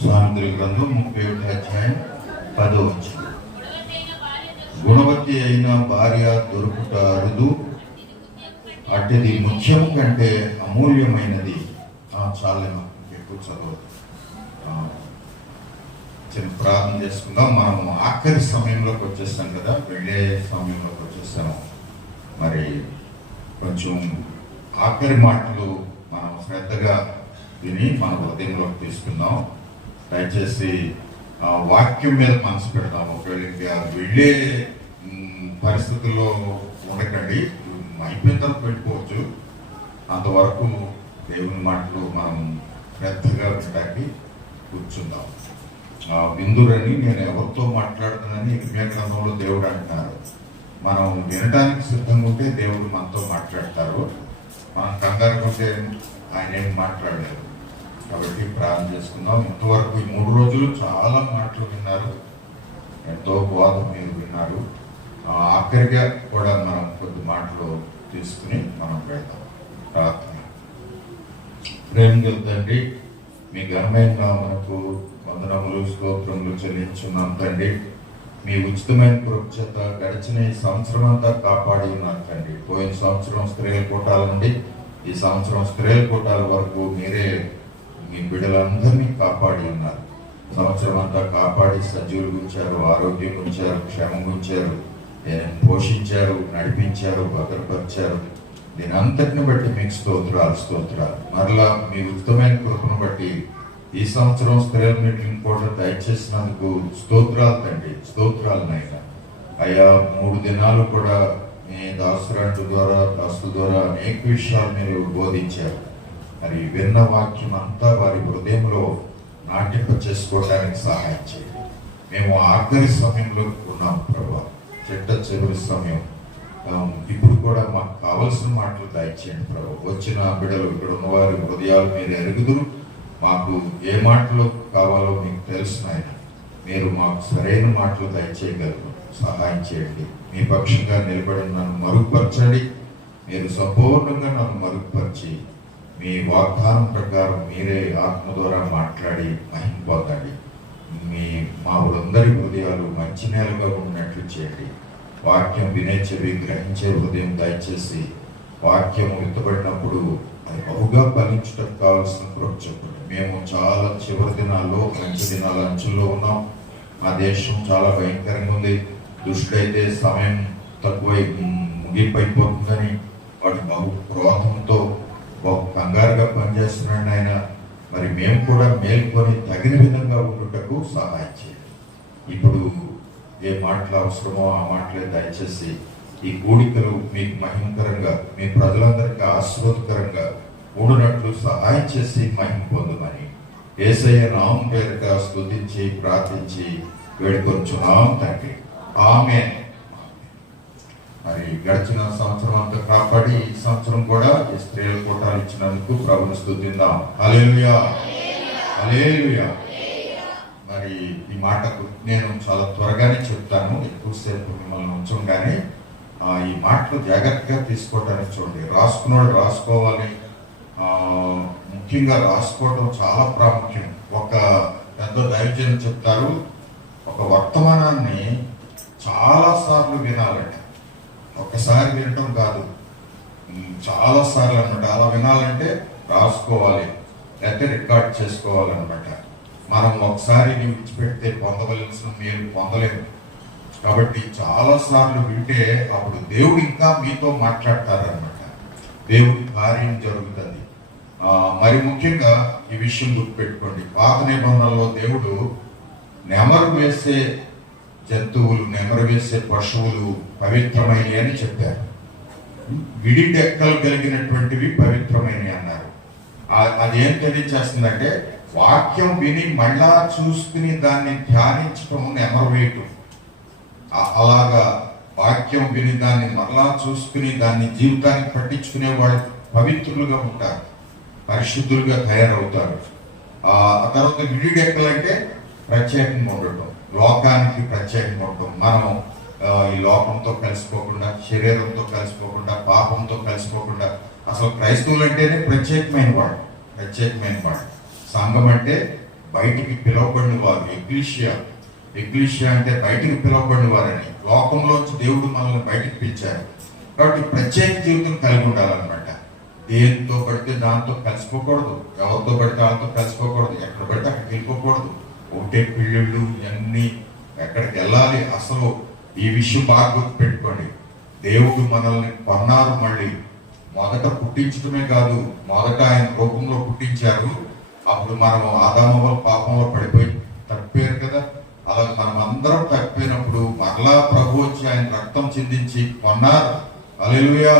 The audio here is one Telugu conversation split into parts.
సామెతల గ్రంథం 31వ అధ్యాయం 10వ వచనం. గుణవతి అయిన భార్య దొరుకుట అరుదు, అట్టిది ముఖ్యం కంటే అమూల్యమైనది. చాలేమో ఎక్కువ చదవదు. చిన్న ప్రార్థన చేసుకుందాం. మనము ఆఖరి సమయంలోకి వచ్చేస్తాం కదా, వెళ్ళే సమయంలోకి వచ్చేస్తాము. మరి కొంచెం ఆఖరి మాటలు మనం శ్రద్ధగా విని మన హృదయంలోకి తీసుకుందాం. దయచేసి వాక్యం మీద మనసు పెడదాం. ఒకవేళ వెళ్ళే పరిస్థితుల్లో ఉండకండి, అయిపోయిన తర్వాత వెళ్ళిపోవచ్చు. అంతవరకు దేవుని మాటలు మనం శ్రద్ధగా వినడానికి కూర్చుందాం. విందురని నేను ఎవరితో మాట్లాడుతున్నానని ఇర్మియా గ్రంథంలో దేవుడు అంటున్నారు. మనం వినడానికి సిద్ధంగా ఉంటే దేవుడు మనతో మాట్లాడతారు. మనం కంగారు ఉంటే ఆయన ఏం మాట్లాడలేదు. కాబట్టి ప్రార్థన చేసుకుందాం. ఇంతవరకు ఈ 3 రోజులు చాలా మాటలు విన్నారు, ఎంతో బోధ మీరు విన్నారు. ఆఖరిగా కూడా మనం కొద్ది మాటలు తీసుకుని మనం వెళ్దాం. ప్రార్థన. ప్రేమ తండ్రి, మీ ఘనమైన మనకు వందనములు స్తోత్రములు చెల్లించున్నాం తండ్రి. మీ ఉచితమైన కృప చేత గడిచిన ఈ సంవత్సరం అంతా కాపాడి ఉన్నారు తండ్రి. పోయిన సంవత్సరం స్త్రీల కూటాల నుండి ఈ సంవత్సరం స్త్రీల కూటాల వరకు మీరే మీ బిడ్డలందరినీ కాపాడి ఉన్నారు. సంవత్సరం అంతా కాపాడి సజీవులు ఉంచారు, ఆరోగ్యం ఉంచారు, క్షేమం ఉంచారు, పోషించారు, నడిపించారు, భద్రపరిచారు. దీని అంతటిని బట్టి మీకు స్తోత్రాలు. మరలా మీ ఉచితమైన కృపను బట్టి ఈ సంవత్సరం స్త్రీల మీటింగ్ కూడా దయచేసినందుకు స్తోత్రాలు తండ్రి. స్తోత్రాలు నాయనా. అయ్యా 3 దినాలు కూడా మీ దాసుల ద్వారా అనేక విషయాలు మీరు బోధించారు. మరి విన్న వాక్యం అంతా వారి హృదయంలో నాటింప చేసుకోవడానికి సహాయం చేయండి. మేము ఆఖరి సమయంలో ఉన్నాం ప్రభా, చివరి సమయం. ఇప్పుడు కూడా మాకు కావలసిన మాటలు దయచేయండి ప్రభు. వచ్చిన బిడ్డలు, ఇక్కడ ఉన్న వారి హృదయాలు మీరు ఎరుగుదురు. మాకు ఏ మాటలు కావాలో మీకు తెలుసునాయన. మీరు మాకు సరైన మాటలు దయచేయగలరు. సహాయం చేయండి. మీ పక్షంగా నిలబడి నన్ను మరుగుపరచండి. మీరు సంపూర్ణంగా నన్ను మరుగుపరిచి మీ వాగ్దానం ప్రకారం మీరే ఆత్మ ద్వారా మాట్లాడి మహిమ పొందండి. మా వాళ్ళందరి హృదయాలు మంచి నేలగా ఉన్నట్లు చేయండి. వాక్యం వినే చెవి, గ్రహించే హృదయం దయచేసి వాక్యం ఎత్తబడినప్పుడు అది బహుగా ఫలించడానికి కావాల్సిన కృప చెప్పండి. మేము చాలా చివరి దినాల్లో, మంచి దినాల అంచుల్లో ఉన్నాం. ఆ దేశం చాలా భయంకరంగా ఉంది. దుష్టుడైతే సమయం తక్కువై ముగింపైపోతుందని వాడు బహు క్రోధంతో బహు కంగారుగా పనిచేస్తున్నాడు ఆయన. మరి మేము కూడా మేల్కొని తగిన విధంగా ఉండుటకు సహాయం చేయండి. ఇప్పుడు ఏ మాటలు అవసరమో ఆ మాటలే దయచేసి ఈ కూడికలు మీకు మహిమకరంగా, మీ ప్రజలందరికీ ఆశీర్వాదకరంగా ఉండునట్లు సహాయం చేసి మహిమ పొందమని యేసయ్య నామం పేరిట స్తుతించి ప్రార్థించి వేడుకొంచున్నాం తండ్రి. ఆమేన్. మరి గడిచిన సంవత్సరం అంతా కాపాడి ఈ సంవత్సరం కూడా ఈ స్త్రీల కూటాలు ఇచ్చినందుకు ప్రభుని స్తుతిద్దాం. హల్లెలూయా, హల్లెలూయా. మరి ఈ మాటకు నేను చాలా త్వరగానే చెప్తాను, ఎక్కువసేపు మిమ్మల్ని ఉంచం. కానీ ఈ మాటలు జాగ్రత్తగా తీసుకోవడానికి చూడండి. రాసుకున్నాడు రాసుకోవాలి. ముఖ్యంగా రాసుకోవడం చాలా ప్రాముఖ్యం. ఒక పెద్ద దైవజనులు చెప్తారు, ఒక వర్తమానాన్ని చాలా సార్లు వినాలంట. ఒక్కసారి వినటం కాదు, చాలా సార్లు అన్నమాట. అలా వినాలంటే రాసుకోవాలి, లేకపోతే రికార్డ్ చేసుకోవాలన్నమాట. మనం ఒకసారి విడిచిపెడితే పొందవలసిన మీరు పొందలేము. కాబట్టి చాలా సార్లు వింటే అప్పుడు దేవుడు ఇంకా మీతో మాట్లాడతారనమాట. దేవుడి కార్యం జరుగుతుంది. మరి ముఖ్యంగా ఈ విషయం గుర్తుపెట్టుకోండి. పాత నిబంధనలో దేవుడు నెమరు వేసే జంతువులు, నెమరు వేసే పశువులు పవిత్రమైనవి అని చెప్పారు. విడి డెక్కలు కలిగినటువంటివి పవిత్రమైనవి అన్నారు. అదేం తెలియచేస్తుందంటే వాక్యం విని మళ్ళా చూసుకుని దాన్ని ధ్యానించడం నెమరు వేయటం. అలాగా వాక్యం విని దాన్ని మరలా చూసుకుని దాన్ని జీవితానికి పట్టించుకునే వాళ్ళు పవిత్రులుగా ఉంటారు, పరిశుద్ధులుగా తయారవుతారు. ఆ తర్వాత విడిడెక్కలంటే ప్రత్యేకంగా ఉండటం, లోకానికి ప్రత్యేకంగా ఉండటం. మనం ఈ లోకంతో కలిసిపోకుండా, శరీరంతో కలిసిపోకుండా, పాపంతో కలిసిపోకుండా. అసలు క్రైస్తవులు అంటేనే ప్రత్యేకమైన వాడు. సంఘం అంటే బయటికి పిలువబడిన వారు. ఎగ్లీషియా అంటే బయటికి పిలువబడిన వారని. లోకంలోంచి దేవుడు మనల్ని బయటికి పిలిచారు కాబట్టి ప్రత్యేక జీవితం కలిగి ఉండాలన్నమాట. దేంతో పడితే దాంతో కలిసిపోకూడదు, ఎవరితో పడితే వాళ్ళతో కలిసిపోకూడదు, ఎక్కడ పడితే అక్కడికి వెళ్ళిపోకూడదు. ఒకటే పిల్లలు ఇవన్నీ ఎక్కడికి వెళ్ళాలి. అసలు ఈ విషయం బాగా గుర్తుపెట్టుకోండి. దేవుడు మనల్ని కొన్నారు. మళ్ళీ మొదట పుట్టించడమే కాదు, మొదట ఆయన రూపంలో పుట్టించారు. అప్పుడు మనం ఆదాము పాపంలో పడిపోయి తప్పారు కదా. అలా మనం అందరం తప్పినప్పుడు మరలా ప్రభు వచ్చి ఆయన రక్తం చిందించి కొన్నారు. హల్లెలూయా.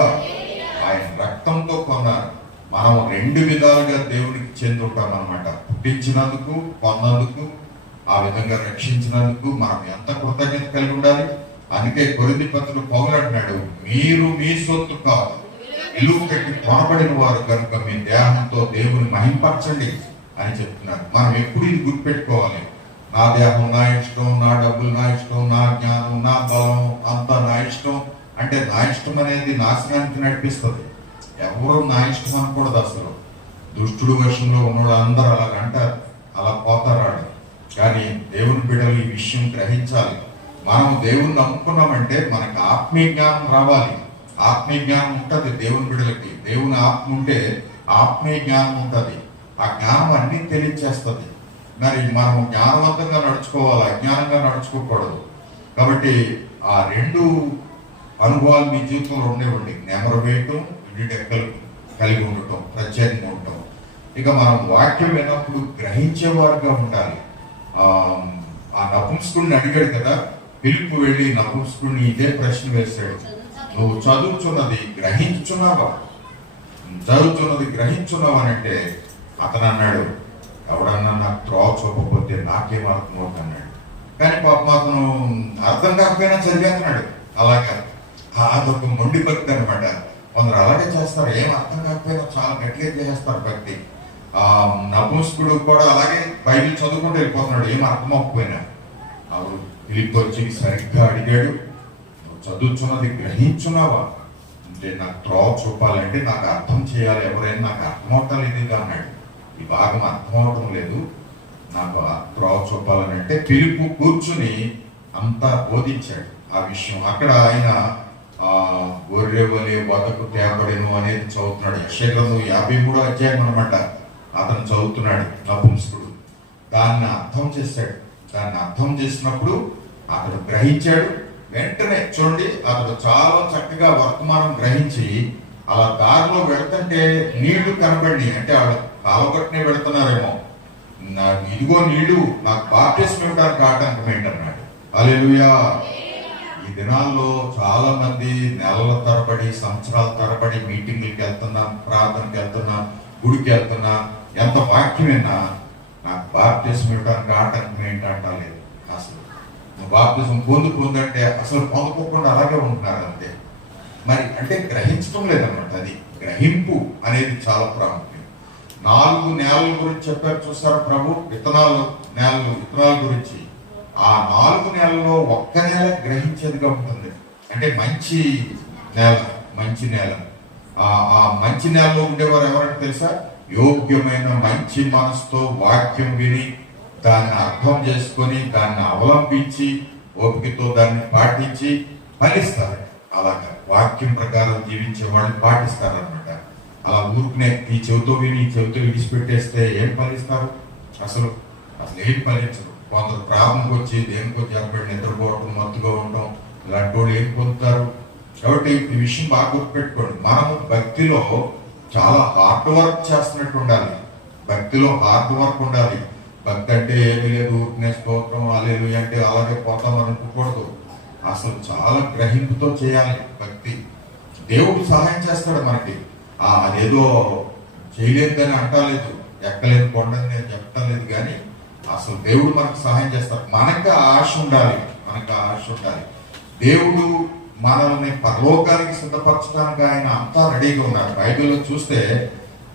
ఆయన రక్తంతో కొన్నారు. మనం రెండు విధాలుగా దేవునికి చెంది ఉంటాం అన్నమాట. పుట్టించినందుకు, కొన్నందుకు, ఆ విధంగా రక్షించినందుకు మనం ఎంత కృతజ్ఞత కలిగి ఉండాలి. అందుకే కొరింథీ పత్రికలో పౌలు అంటున్నాడు, మీరు మీ సొత్తు కాదు, విలువ పెట్టి కొనబడిన వారు కనుక మీ దేహంతో దేవుని మహింపరచండి అని చెప్తున్నారు. మనం ఎప్పుడు ఇది గుర్తుపెట్టుకోవాలి. నా దేహం నా ఇష్టం, నా డబ్బులు నా ఇష్టం, నా జ్ఞానం, నా బలం అంతా నా ఇష్టం అంటే నా ఇష్టం అనేది నాశనానికి నడిపిస్తుంది. ఎవరు నా ఇష్టం అనకూడదు. అసలు దుష్టుడు వశంలో ఉన్నవాడు అందరూ అలా అంటారు, అలా పోతారాడు. కానీ దేవుని బిడ్డలు ఈ విషయం గ్రహించాలి. మనం దేవుని నమ్ముకున్నామంటే మనకు ఆత్మీయ జ్ఞానం రావాలి. ఆత్మీయ జ్ఞానం ఉంటుంది దేవుని బిడ్డలకి. దేవుని ఆత్మ ఉంటే ఆత్మీయ జ్ఞానం ఉంటుంది. ఆ జ్ఞానం అన్ని తెలియచేస్తుంది. మరి మనం జ్ఞానవంతంగా నడుచుకోవాలి, అజ్ఞానంగా నడుచుకోకూడదు. కాబట్టి ఆ రెండు అనుభవాలు మీ జీవితంలో ఉండేవండి. నెమరు వేయటం, విడిడెక్కలు కలిగి ఉండటం, ప్రత్యేకంగా ఉండటం. ఇక మనం వాక్యం విన్నప్పుడు గ్రహించేవారుగా ఉండాలి. ఆ నపుంసకుడిని అడిగాడు కదా, పిలుపు వెళ్ళి నపుంసకుడిని ఇదే ప్రశ్న వేశాడు, నువ్వు చదువుతున్నది గ్రహించున్నావా? చదువుతున్నది గ్రహించున్నావా అని అంటే అతను అన్నాడు, ఎవడన్నా నాకు త్రోవ చూపకపోతే నాకేం అర్థం అవుతుంది అన్నాడు. కానీ పాపం అతను అర్థం కాకపోయినా చదివేస్తున్నాడు. అలాగా అదొక మొండి భక్తి అనమాట. కొందరు అలాగే చేస్తారు, ఏం అర్థం కాకపోయినా చాలా గట్టిగా చేసేస్తారు భక్తి. నపుంసకుడు కూడా అలాగే బైబిల్ చదువుకుంటూ వెళ్ళిపోతున్నాడు, ఏం అర్థం అవ్వకపోయినా. అప్పుడు ఫిలిప్ వచ్చి సరిగ్గా అడిగాడు, నువ్వు చదువుతున్నది గ్రహించున్నావా అంటే నాకు త్రోవ చూపాలంటే నాకు అర్థం చేయాలి, ఎవరైనా నాకు అర్థం అవటం లేదు అన్నాడు. ఈ భాగం అర్థం అవటం లేదు, నాకు త్రోవ చూపాలని అంటే ఫిలిప్ కూర్చుని అంతా బోధించాడు ఆ విషయం. అక్కడ ఆయన గొర్రె వలె వదకు తేబడెను అనేది చదువుతున్నాడు. యెషయా గ్రంథం 53వ అధ్యాయం అనమాట. అతను చదువుతున్నాడు నపుంసకుడు. దాన్ని అర్థం చేశాడు. దాన్ని అర్థం చేసినప్పుడు అతడు గ్రహించాడు. వెంటనే చూడండి, అతడు చాలా చక్కగా వర్తమానం గ్రహించి అలా దారిలో వెళుతుంటే నీళ్లు కనబడి, అంటే వాళ్ళు కాలగొట్టనే వెళుతున్నారేమో, ఇదిగో నీళ్లు, నాకు బాప్టిజం ఇవ్వడానికి ఆటంకం ఏంటన్నాడు. హల్లెలూయా. ఈ దినాల్లో చాలా మంది నెలల తరబడి, సంవత్సరాల తరబడి మీటింగ్లకి వెళ్తున్నా, ప్రార్థనకి వెళ్తున్నా, గుడికి వెళ్తున్నా, ఎంత వాక్యమైనా నాకు బాప్టిజం ఇవ్వడానికి ఆటంకం ఏంటంటలేదు. అసలు బాప్టిజం పొందంటే అసలు పొందుకోకుండా అలాగే ఉంటున్నారు అంతే. మరి అంటే గ్రహించడం లేదన్నమాట. అది గ్రహింపు అనేది చాలా ప్రాముఖ్యం. 4 నేలల గురించి చెప్పారు చూసారు ప్రభు, విత్తనాల గురించి. ఆ 4 నేలలో ఒక్క నేల గ్రహించేదిగా ఉంటుంది. అంటే మంచి నేల. ఆ మంచి నేలలో ఉండేవారు ఎవరంటే తెలుసా? యోగ్యమైన మంచి మనసుతో వాక్యం విని దాన్ని అర్థం చేసుకొని దాన్ని అవలంబించి ఓపికతో దాన్ని పాటించి ఫలిస్తారు. అలాగా వాక్యం ప్రకారం జీవించే వాళ్ళు పాటిస్తారనమాట. అలా ఊరుకునే ఈ చెవితో విని ఈ చెవితో విడిచిపెట్టేస్తే ఏం ఫలిస్తారు? అసలు ఏం ఫలించరు. కొందరు ప్రారంభంకి వచ్చి దేనికో జరగబడి నిద్రపోవటం, మత్తుగా ఉండటం, ఇలాంటి వాళ్ళు ఏం పొందుతారు? కాబట్టి ఈ విషయం బాగా గుర్తుపెట్టుకోండి. మనము భక్తిలో చాలా హార్డ్ వర్క్ చేస్తున్నట్టు ఉండాలి. భక్తిలో హార్డ్ వర్క్ ఉండాలి. భక్తి అంటే ఏమీ లేదు, ఊరికనే స్తోత్రం హల్లెలూయా అంటే అలాగే పోతాం అనుకోకూడదు. అసలు చాలా గ్రహింపుతో చేయాలి భక్తి. దేవుడు సహాయం చేస్తాడు మనకి. అదేదో చేయలేదని అంటలేదు, ఎక్కలేదు కొండని నేను చెప్పటం లేదు, కానీ అసలు దేవుడు మనకు సహాయం చేస్తాడు. మనకు ఆశ ఉండాలి. దేవుడు మనల్ని పరలోకానికి సిద్ధపరచడానికి ఆయన అంతా రెడీగా ఉన్నారు. బైబిల్లో చూస్తే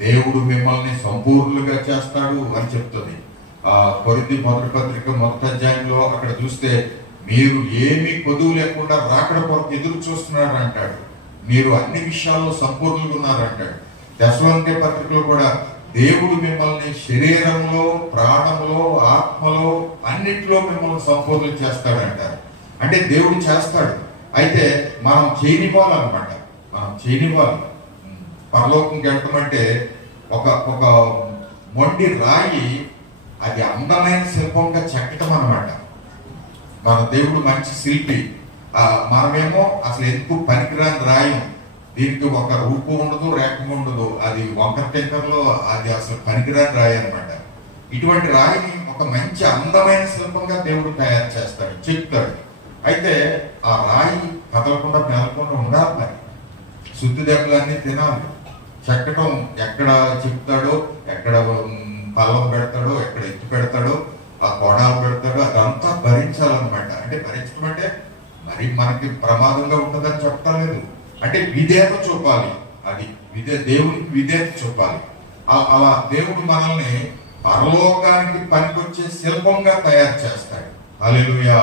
దేవుడు మిమ్మల్ని సంపూర్ణులుగా చేస్తాడు అని చెప్తుంది. కొరింథీ మొదటి పత్రిక 1వ అధ్యాయంలో అక్కడ చూస్తే మీరు ఏమీ కొదువు లేకుండా రాకడ కొరకు ఎదురు చూస్తున్నారు అంటాడు. మీరు అన్ని విషయాల్లో సంపూర్ణులుగా ఉన్నారు అంటాడు. తెస్సలోనికే పత్రికలో కూడా దేవుడు మిమ్మల్ని శరీరంలో, ప్రాణంలో, ఆత్మలో అన్నిట్లో మిమ్మల్ని సంపూర్ణ చేస్తాడంటారు. అంటే దేవుడు చేస్తాడు, అయితే మనం చేయనివ్వాలన్నమాట. మనం చేయనివ్వాలి. పరలోకంకి వెళ్ళటమంటే ఒక ఒక మొండి రాయి అది అందమైన శిల్పంగా చెక్కటం అన్నమాట. మన దేవుడు మంచి శిల్పి, మనమేమో అసలు ఎందుకు పనికిరాని రాయం. దీనికి ఒక రూపం ఉండదు, రేఖం ఉండదు, అది వంకర టెంకర్లో అది అసలు పనికిరాని రాయి అనమాట. ఇటువంటి రాయిని ఒక మంచి అందమైన శిల్పంగా దేవుడు తయారు చేస్తాడు, చెప్తాడు. అయితే ఆ రాయి కదలకుండా మెలకుండా ఉండాలి. మరి శుద్ధి దెబ్బలన్నీ తినాలి. చెక్కటం ఎక్కడ చెప్తాడో, ఎక్కడ పల్లం పెడతాడో, ఎక్కడ ఎత్తు పెడతాడో, ఆ కోణాలు పెడతాడో అదంతా భరించాలన్నమాట. అంటే భరించడం అంటే మరి మనకి ప్రమాదంగా ఉంటుందని చెప్పడం లేదు, అంటే విధేయత చూపాలి. అది దేవునికి విధేయత చూపాలి. అలా దేవుడు మనల్ని పరలోకానికి పనికొచ్చే శిల్పంగా తయారు చేస్తాడు. హల్లెలూయా.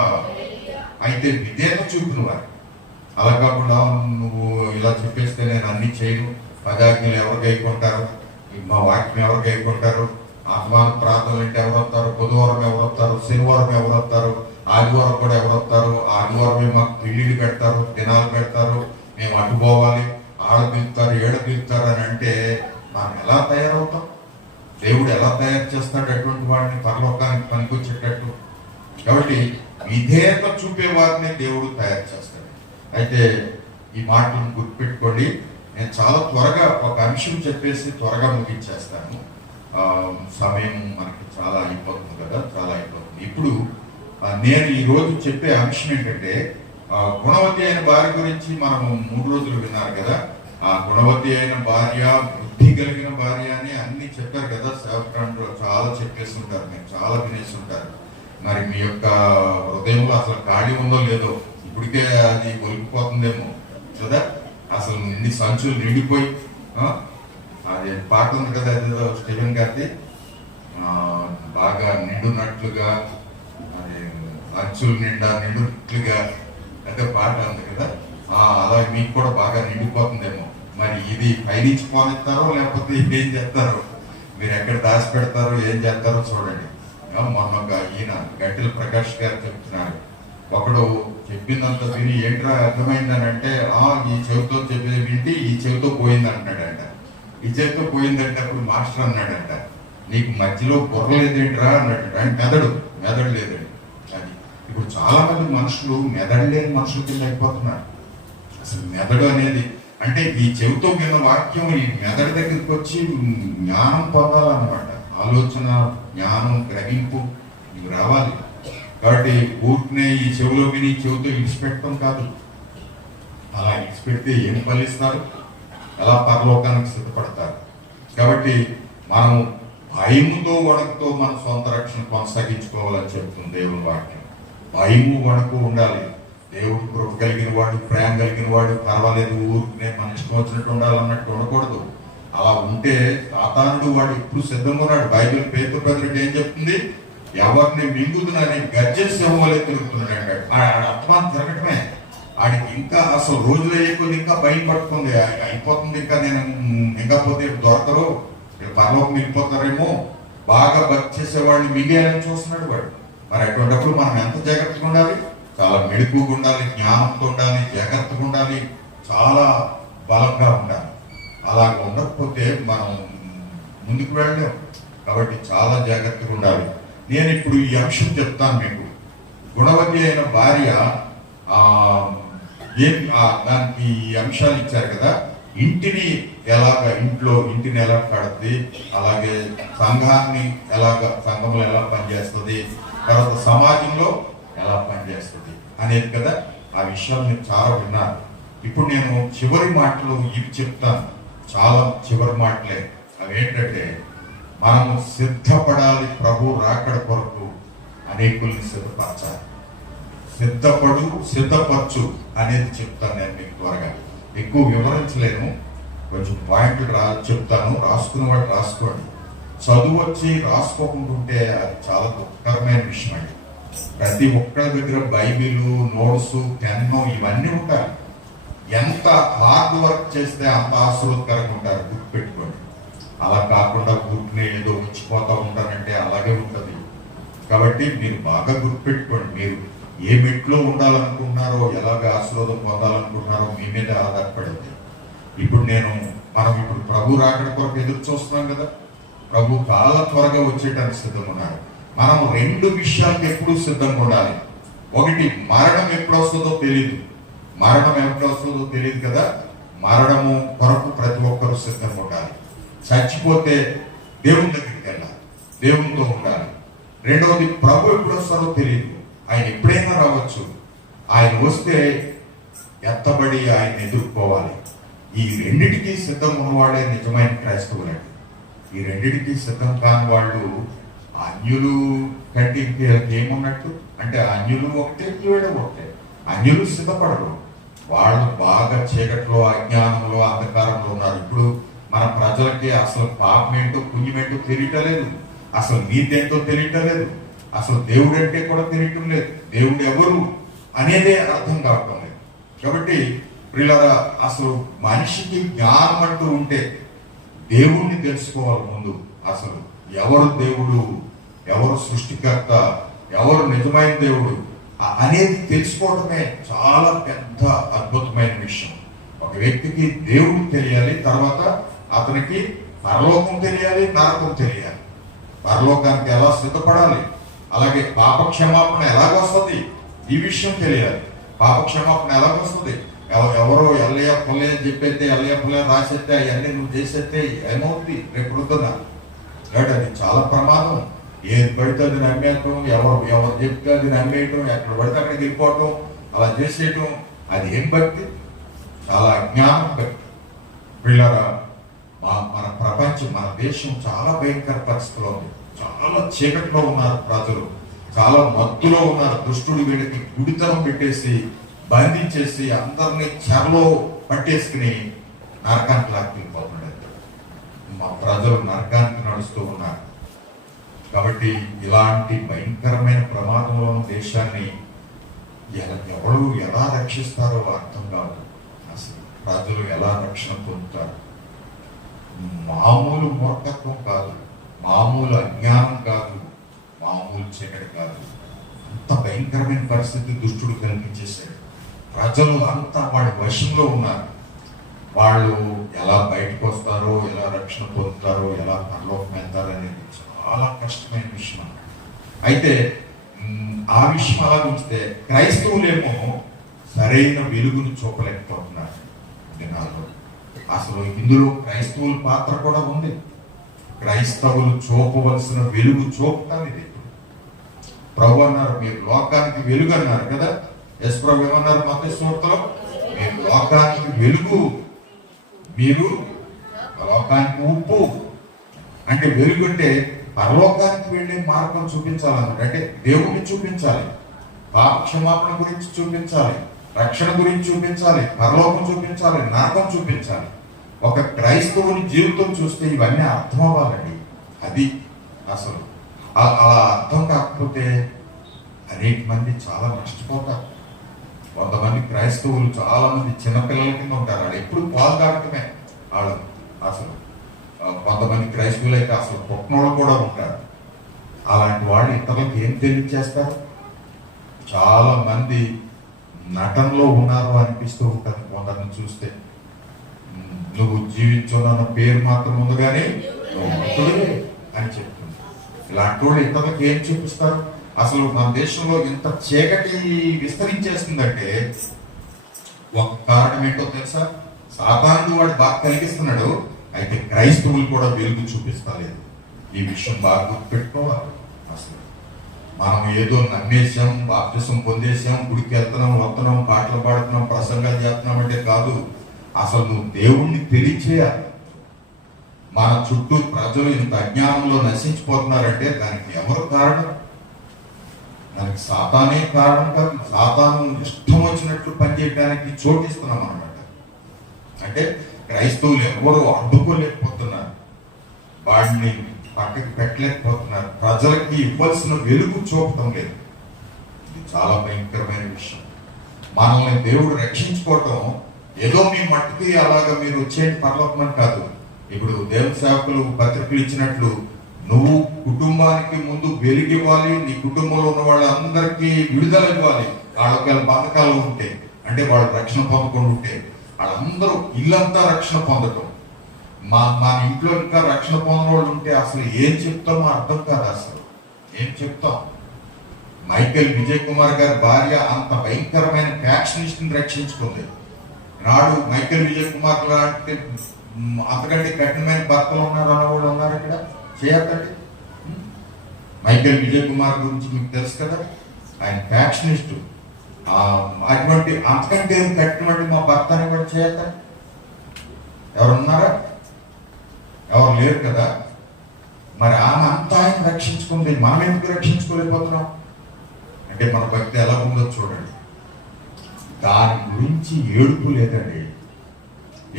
అయితే విధేయత చూపిన వారు. అలా కాకుండా నువ్వు ఇలా చెప్పేస్తే నేను అన్ని చేయను, పదాజ్ఞలు ఎవరు గైకుంటారు, మా వాక్యం ఎవరు గైకుంటారు, ఆత్మాన ప్రార్థనలు అంటే ఎవరు వస్తారు, బుధవారం ఎవరు వస్తారు, శనివారం ఎవరు వస్తారు, ఆదివారం కూడా ఎవరు వస్తారు, ఆదివారం మాకు పెళ్లిళ్ళు పెడతారు, దినాలు పెడతారు, మేము అడ్డుపోవాలి, ఆడ పిలుస్తారు, ఏడ పిలుస్తారు అని అంటే మనం ఎలా తయారవుతాం? దేవుడు ఎలా తయారు చేస్తాడు అటువంటి వాడిని పరలోకానికి పనికొచ్చేటట్టు? కాబట్టి విధేయత చూపే వారిని దేవుడు తయారు చేస్తాడు. అయితే ఈ మాటలను గుర్తుపెట్టుకోండి. నేను చాలా త్వరగా ఒక అంశం చెప్పేసి త్వరగా ముగించేస్తాను. సమయం మనకి చాలా అయిపోతుంది కదా, చాలా అయిపోతుంది. ఇప్పుడు నేను ఈ రోజు చెప్పే అంశం ఏంటంటే, గుణవతి అయిన భార్య గురించి మనం 3 రోజులు విన్నారు కదా. ఆ గుణవతి అయిన భార్య, బుద్ధి కలిగిన భార్య అని అన్ని చెప్పారు కదా. సేవకులు చాలా చెప్పేసి ఉంటారు, మీరు చాలా వినేసి ఉంటారు. మరి మీ యొక్క హృదయంలో అసలు ఖాళీ ఉందో లేదో, ఇప్పటికే అది ఒలికిపోతుందేమో కదా. అసలు ఇన్ని సంచులు నిండిపోయి, అది పాట ఉంది కదా, అదేదో స్టీవెన్ గారిది, బాగా నిండునట్లుగా, అది అంచులు నిండా నిండునట్లుగా అంటే పాట ఉంది కదా. అలా మీకు కూడా బాగా నిండిపోతుందేమో. మరి ఇది పైనుంచి పోనిస్తారో లేకపోతే ఏం చేస్తారో, మీరు ఎక్కడ దాచి పెడతారో, ఏం చేస్తారో చూడండి. మొన్న ఈయన గంటల ప్రకాష్ గారు చెప్తున్నారు, ఒకడు చెప్పిందంత విని ఏంట్రా అర్థమైందని అంటే, ఈ చెవితో చెప్పేది వింటే ఈ చెవితో పోయింది అంటున్నాడంట. ఈ చెవితో పోయిందంటే అప్పుడు మాస్టర్ అన్నాడంట, నీకు మధ్యలో బుర్ర లేదేంట్రా అన్నాడు. అంటే మెదడు లేదండి. అది ఇప్పుడు చాలా మంది మనుషులు మెదడు లేని మనుషుల కింద అయిపోతున్నారు. అసలు మెదడు అనేది అంటే ఈ చెవితో విన్న వాక్యం ఈ మెదడు దగ్గరికి వచ్చి జ్ఞానం పొందాలన్నమాట. ఆలోచన, జ్ఞానం, గ్రహింపు ఇవి రావాలి. కాబట్టి ఊరికనే ఈ చెవిలో విని చెవితో ఇడిచిపెట్టడం కాదు. అలా ఇడిచిపెడితే ఏం ఫలిస్తారు, ఎలా పరలోకానికి సిద్ధపడతారు. కాబట్టి మనం భయముతో, వణకుతో మన సొంత రక్షణ కొనసాగించుకోవాలని చెప్తుంది దేవుని వాక్యం. భయము, వణకు ఉండాలి. దేవుడు కృప కలిగిన వాడు, ప్రేమ కలిగిన వాడు, పర్వాలేదు ఊరికనే మన ఇష్టం వచ్చినట్టు ఉండాలన్నట్టు ఉండకూడదు. అలా ఉంటే సాతానుడు వాడు ఎప్పుడు సిద్ధంగా ఉన్నాడు. బైబిల్ పేతురు ఏం చెప్తుంది, ఎవరిని మింగుతుందని గర్జన సింహం వలె తిరుగుతున్నాడు అంటాడు. అర్థం తిరగటమే. ఆడికి ఇంకా అసలు రోజులు అయ్యేకొద్ది ఇంకా భయం పట్టుకుంది, అయిపోతుంది, ఇంకా నేను ఇంకా పోతే దొరకరు, పరలోకం మిగిలిపోతారేమో, బాగా భక్తి చేసేవాడిని మింగేయాలని చూస్తున్నాడు వాడు. మరి అటువంటిప్పుడు మనం ఎంత జాగ్రత్తగా ఉండాలి, చాలా మెడుకుగా ఉండాలి, జ్ఞానంతో ఉండాలి, జాగ్రత్తగా ఉండాలి, చాలా బలంగా ఉండాలి. అలా ఉండకపోతే మనం ముందుకు వెళ్ళలేం. కాబట్టి చాలా జాగ్రత్తగా ఉండాలి. నేను ఇప్పుడు ఈ అంశం చెప్తాను మీకు. గుణవతి అయిన భార్య దానికి ఈ అంశాలు ఇచ్చారు కదా. ఇంటిని ఎలా కడుతుంది, అలాగే సంఘాన్ని సంఘంలో ఎలా పనిచేస్తుంది, తర్వాత సమాజంలో ఎలా పనిచేస్తుంది అనేది కదా. ఆ విషయాలు మీరు చాలా విన్నారు. ఇప్పుడు నేను చివరి మాటలు ఇవి చెప్తాను, చాలా చివరి మాటలే. అవి ఏంటంటే, మనము సిద్ధపడాలి ప్రభు రాకడ కొరకు. అనేకుల్ని సిద్ధపరచాలి. సిద్ధపరచు అనేది చెప్తాను నేను మీకు త్వరగా. ఎక్కువ వివరించలేను, కొంచెం పాయింట్లు చెప్తాను. రాసుకున్న వాడు రాసుకోండి. చదువు వచ్చి రాసుకోకుంటుంటే అది చాలా దుఃఖకరమైన విషయం అండి. ప్రతి ఒక్కరి దగ్గర బైబిల్, నోట్స్, పెన్ను ఇవన్నీ ఉంటాయి. ఎంత హార్డ్ వర్క్ చేస్తే అంత ఆశీర్వాదకరంగా ఉంటారు. గుర్తుపెట్టుకోండి. అలా కాకుండా ఊరినే ఏదో వచ్చిపోతా ఉంటానంటే అలాగే ఉంటుంది. కాబట్టి మీరు బాగా గుర్తుపెట్టుకోండి, మీరు ఏ మెట్లో ఉండాలనుకుంటున్నారో, ఎలాగ ఆశీర్వాదం పొందాలనుకుంటున్నారో మీ మీద ఆధారపడింది. ఇప్పుడు మనం ఇప్పుడు ప్రభు రాకడ కొరకు ఎదురు చూస్తున్నాం కదా. ప్రభు చాలా త్వరగా వచ్చేటానికి సిద్ధంగా ఉన్నారు. మనం 2 విషయాలకు ఎప్పుడు సిద్ధంగా ఉండాలి. ఒకటి, మరణం ఎప్పుడు వస్తుందో తెలియదు. మరణం ఎప్పుడు వస్తుందో తెలియదు కదా. మరణము కొరకు ప్రతి ఒక్కరూ సిద్ధంగా ఉండాలి. చచ్చిపోతే దేవుని దగ్గరికి వెళ్ళాలి, దేవునితో ఉండాలి. రెండవది, ప్రభు ఎప్పుడు వస్తారో తెలియదు. ఆయన ఎప్పుడైనా రావచ్చు. ఆయన వస్తే ఎత్తబడి ఆయన ఎదుర్కోవాలి. ఈ రెండిటికి సిద్ధం ఉన్నవాడే నిజమైన క్రైస్తవులండి. ఈ రెండిటికి సిద్ధం కాని వాళ్ళు అన్యులు కంటే ఏమున్నట్టు అంటే, అన్యులు ఒకటే, వీడు ఒకటే. అన్యులు సిద్ధపడరు. వాళ్ళు బాగా చీకట్లో, అజ్ఞానంలో, అంధకారంలో ఉన్నారు. ఇప్పుడు మన ప్రజలకి అసలు పాపం ఏంటో పుణ్యమేంటో తెలియటలేదు, అసలు నీతి ఏంటో తెలియటలేదు, అసలు దేవుడు అంటే కూడా తెలియటం లేదు, దేవుడు ఎవరు అనేదే అర్థం కావటం లేదు. కాబట్టి ప్రియులారా, అసలు మనిషికి జ్ఞానం అంటూ ఉంటే దేవుణ్ణి తెలుసుకోవాలి ముందు. అసలు ఎవరు దేవుడు, ఎవరు సృష్టికర్త, ఎవరు నిజమైన దేవుడు అనేది తెలుసుకోవడమే చాలా పెద్ద అద్భుతమైన విషయం. ఒక వ్యక్తికి దేవుడు తెలియాలి, తర్వాత అతనికి పరలోకం తెలియాలి, నరకం తెలియాలి. పరలోకానికి ఎలా సిద్ధపడాలి, అలాగే పాప క్షమాపణ ఎలాగొస్తుంది ఈ విషయం తెలియాలి. పాప క్షమాపణ ఎలాగొస్తుంది, ఎవరో ఎల్లయ్య పుల్లయ్య చెప్పేస్తే, ఎల్లయ్య పుల్లయ్య రాసేస్తే, అవన్నీ నువ్వు చేసేస్తే ఏమవుతుంది రేపు పొద్దున్నా. అది చాలా ప్రమాదం. ఏది పడితే అది నమ్మేయటం, ఎవరు చెప్తే అది నమ్మేయటం, ఎక్కడ పడితే అక్కడికి వెళ్ళిపోవటం, అలా చేసేయటం, అది ఏం భక్తి? చాలా అజ్ఞానం భక్తి. పిల్లరా, మన ప్రపంచం, మన దేశం చాలా భయంకర పరిస్థితిలో ఉంది. చాలా చీకట్లో ఉన్నారు ప్రజలు, చాలా మత్తులో ఉన్నారు. దుష్టుడు వీళ్ళకి గుడితనం పెట్టేసి, బంధించేసి, అందరినీ చెరలో పట్టేసుకుని నరకానికి లాక్కెళ్ళిపోతున్నాడు. మా ప్రజలు నరకానికి నడుస్తూ ఉన్నారు. కాబట్టి ఇలాంటి భయంకరమైన ప్రమాదంలో ఉన్న దేశాన్ని ఎవరు ఎలా రక్షిస్తారో అర్థం కాదు. అసలు ప్రజలు ఎలా రక్షణ పొందుతారు? మామూలు మూర్ఖత్వం కాదు, మామూలు అజ్ఞానం కాదు, మామూలు చీకటి కాదు. అంత భయంకరమైన పరిస్థితి దుష్టుడు కల్పించేశాడు. ప్రజలు అంతా వాడి వశంలో ఉన్నారు. వాళ్ళు ఎలా బయటకు వస్తారో, ఎలా రక్షణ పొందుతారో, ఎలా పరలోకం వెళ్తారో అనేది చాలా కష్టమైన విషయం అన్నమాట. అయితే ఆ విషయం అలా ఉంచితే క్రైస్తవులేమో సరైన వెలుగును చూపలేకపోతున్నారు దినాల్లో. అసలు ఇందులో క్రైస్తవుల పాత్ర కూడా ఉంది. క్రైస్తవులు చూపవలసిన వెలుగు చూపుతాం ఇది. ప్రభు అన్నారు, మీరు లోకానికి వెలుగు అన్నారు కదా. ఎస్ ప్రభు ఏమన్నారు మత్తయి సువార్తలో? మీరు లోకానికి వెలుగు, మీరు లోకానికి ఉప్పు. అంటే వెలుగు అంటే పరలోకానికి వెళ్ళే మార్గం చూపించాలన్నమాట. అంటే దేవుడిని చూపించాలి, పాప క్షమాపణ గురించి చూపించాలి, రక్షణ గురించి చూపించాలి, పరలోకం చూపించాలి, నరకం చూపించాలి. ఒక క్రైస్తవుని జీవితం చూస్తే ఇవన్నీ అర్థం అవ్వాలండి. అది అసలు అలా అర్థం కాకపోతే అనేక మంది చాలా నష్టపోతారు. కొంతమంది క్రైస్తవులు చాలా మంది చిన్నపిల్లల కింద ఉంటారు. వాళ్ళు ఎప్పుడు పాలు తాగటమే వాళ్ళు. అసలు కొంతమంది క్రైస్తవులు అయితే అసలు పుట్టినోళ్ళు కూడా ఉంటారు. అలాంటి వాళ్ళు ఇతరులకు ఏం తెలియజేస్తారు? చాలా మంది నటనలో ఉన్నారు అనిపిస్తూ ఉంటుంది కొందరిని చూస్తే. నువ్వు జీవించున్న పేరు మాత్రం ఉంది కానీ అని చెప్తుంది. ఇలాంటి వాళ్ళు ఇతరులకు ఏం చూపిస్తారు? అసలు మన దేశంలో ఇంత చీకటి విస్తరించేస్తుందంటే ఒక కారణం ఏంటో తెలుసా? సాతానుడు వాడు బాగా కలిగిస్తున్నాడు, అయితే క్రైస్తవులు కూడా వెలుగు చూపిస్తలేదు. ఈ విషయం బాగా గుర్తుపెట్టుకోవాలి. అసలు మనం ఏదో నమ్మేసాం, బాప్తిసం పొందేసాం, గుడికి వెళ్తున్నాం, వస్తున్నాం, పాటలు పాడుతున్నాం, ప్రసంగాలు చేస్తున్నాం అంటే కాదు. అసలు నువ్వు దేవుణ్ణి తెలియచేయాలి. మన చుట్టూ ప్రజలు ఇంత అజ్ఞానంలో నశించిపోతున్నారంటే దానికి ఎవరు కారణం? దానికి సాతానే కారణం కాదు. సాతాను ఇష్టం వచ్చినట్లు పనిచేయడానికి చోటిస్తున్నాం అన్నమాట. అంటే క్రైస్తవులు ఎవరు అడ్డుకోలేకపోతున్నారు, వాడిని పక్కకి పెట్టలేకపోతున్నారు, ప్రజలకి ఇవ్వాల్సిన వెలుగు చూపటం లేదు. ఇది చాలా భయంకరమైన విషయం. మనల్ని దేవుడు రక్షించుకోవటం ఏదో మీ మట్టుకి అలాగా మీరు వచ్చేది పరలోకమని కాదు. ఇప్పుడు దేవుని సేవకులు పత్రికలు ఇచ్చినట్లు నువ్వు కుటుంబానికి ముందు వెలిగివ్వాలి, నీ కుటుంబంలో ఉన్న వాళ్ళందరికీ విడుదల ఇవ్వాలి. వాళ్ళకి బతకాలు ఉంటే, అంటే వాళ్ళు రక్షణ పొందకుండా ఉంటే వాళ్ళందరూ ఇల్లంతా రక్షణ పొందటం. మా ఇంట్లో ఇంకా రక్షణ పొందిన వాళ్ళు ఉంటే అసలు ఏం చెప్తామో అర్థం కాదు. అసలు ఏం చెప్తాం? మైకేల్ విజయ్ కుమార్ గారి భార్య అంత భయంకరమైన ఫ్యాక్షనిస్ట్ ని రక్షించుకుంది. నాడు మైకేల్ విజయ్ కుమార్ లాంటి అంతకంటే కఠినమైన భర్తలు ఉన్నారు అన్నవాళ్ళు ఉన్నారు ఇక్కడ. చేయకండి. మైకేల్ విజయ్ కుమార్ గురించి మీకు తెలుసు కదా, ఆయన ఫ్యాక్షనిస్టు. అటువంటి అంతకంటే కట్టినటువంటి మా భర్తని కూడా చేయక ఎవరున్నారా? ఎవరు లేరు కదా. మరి ఆమె అంతా ఆయన రక్షించుకుంది, మనం ఎందుకు రక్షించుకోలేకపోతున్నాం అంటే మన భక్తి ఎలా ఉందో చూడండి. దాని గురించి ఏడుపు లేదండి.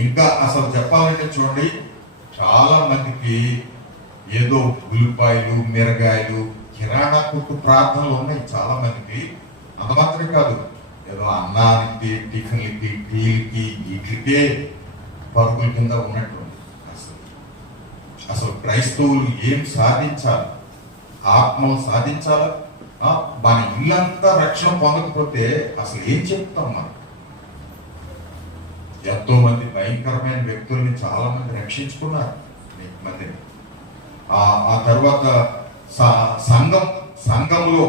ఇంకా అసలు చెప్పాలంటే చూడండి, చాలా మందికి ఏదో ఉల్లిపాయలు, మిరగాయలు, కిరాణా కొట్టు ప్రార్థనలు ఉన్నాయి చాలా మందికి. అంత మాత్రమే కాదు, ఏదో అన్నానికి, టిఫిన్లకి, టీలకి, వీటికే పరుగుల కింద ఉన్నట్టు. అసలు క్రైస్తవులు ఏం సాధించాలి? ఆత్మలు సాధించాలా? మన ఇల్లంతా రక్షణ పొందకపోతే అసలు ఏం చెప్తాం మనం? ఎంతో మంది భయంకరమైన వ్యక్తుల్ని చాలా మంది రక్షించుకున్నారు మందిని. ఆ తర్వాత సంఘంలో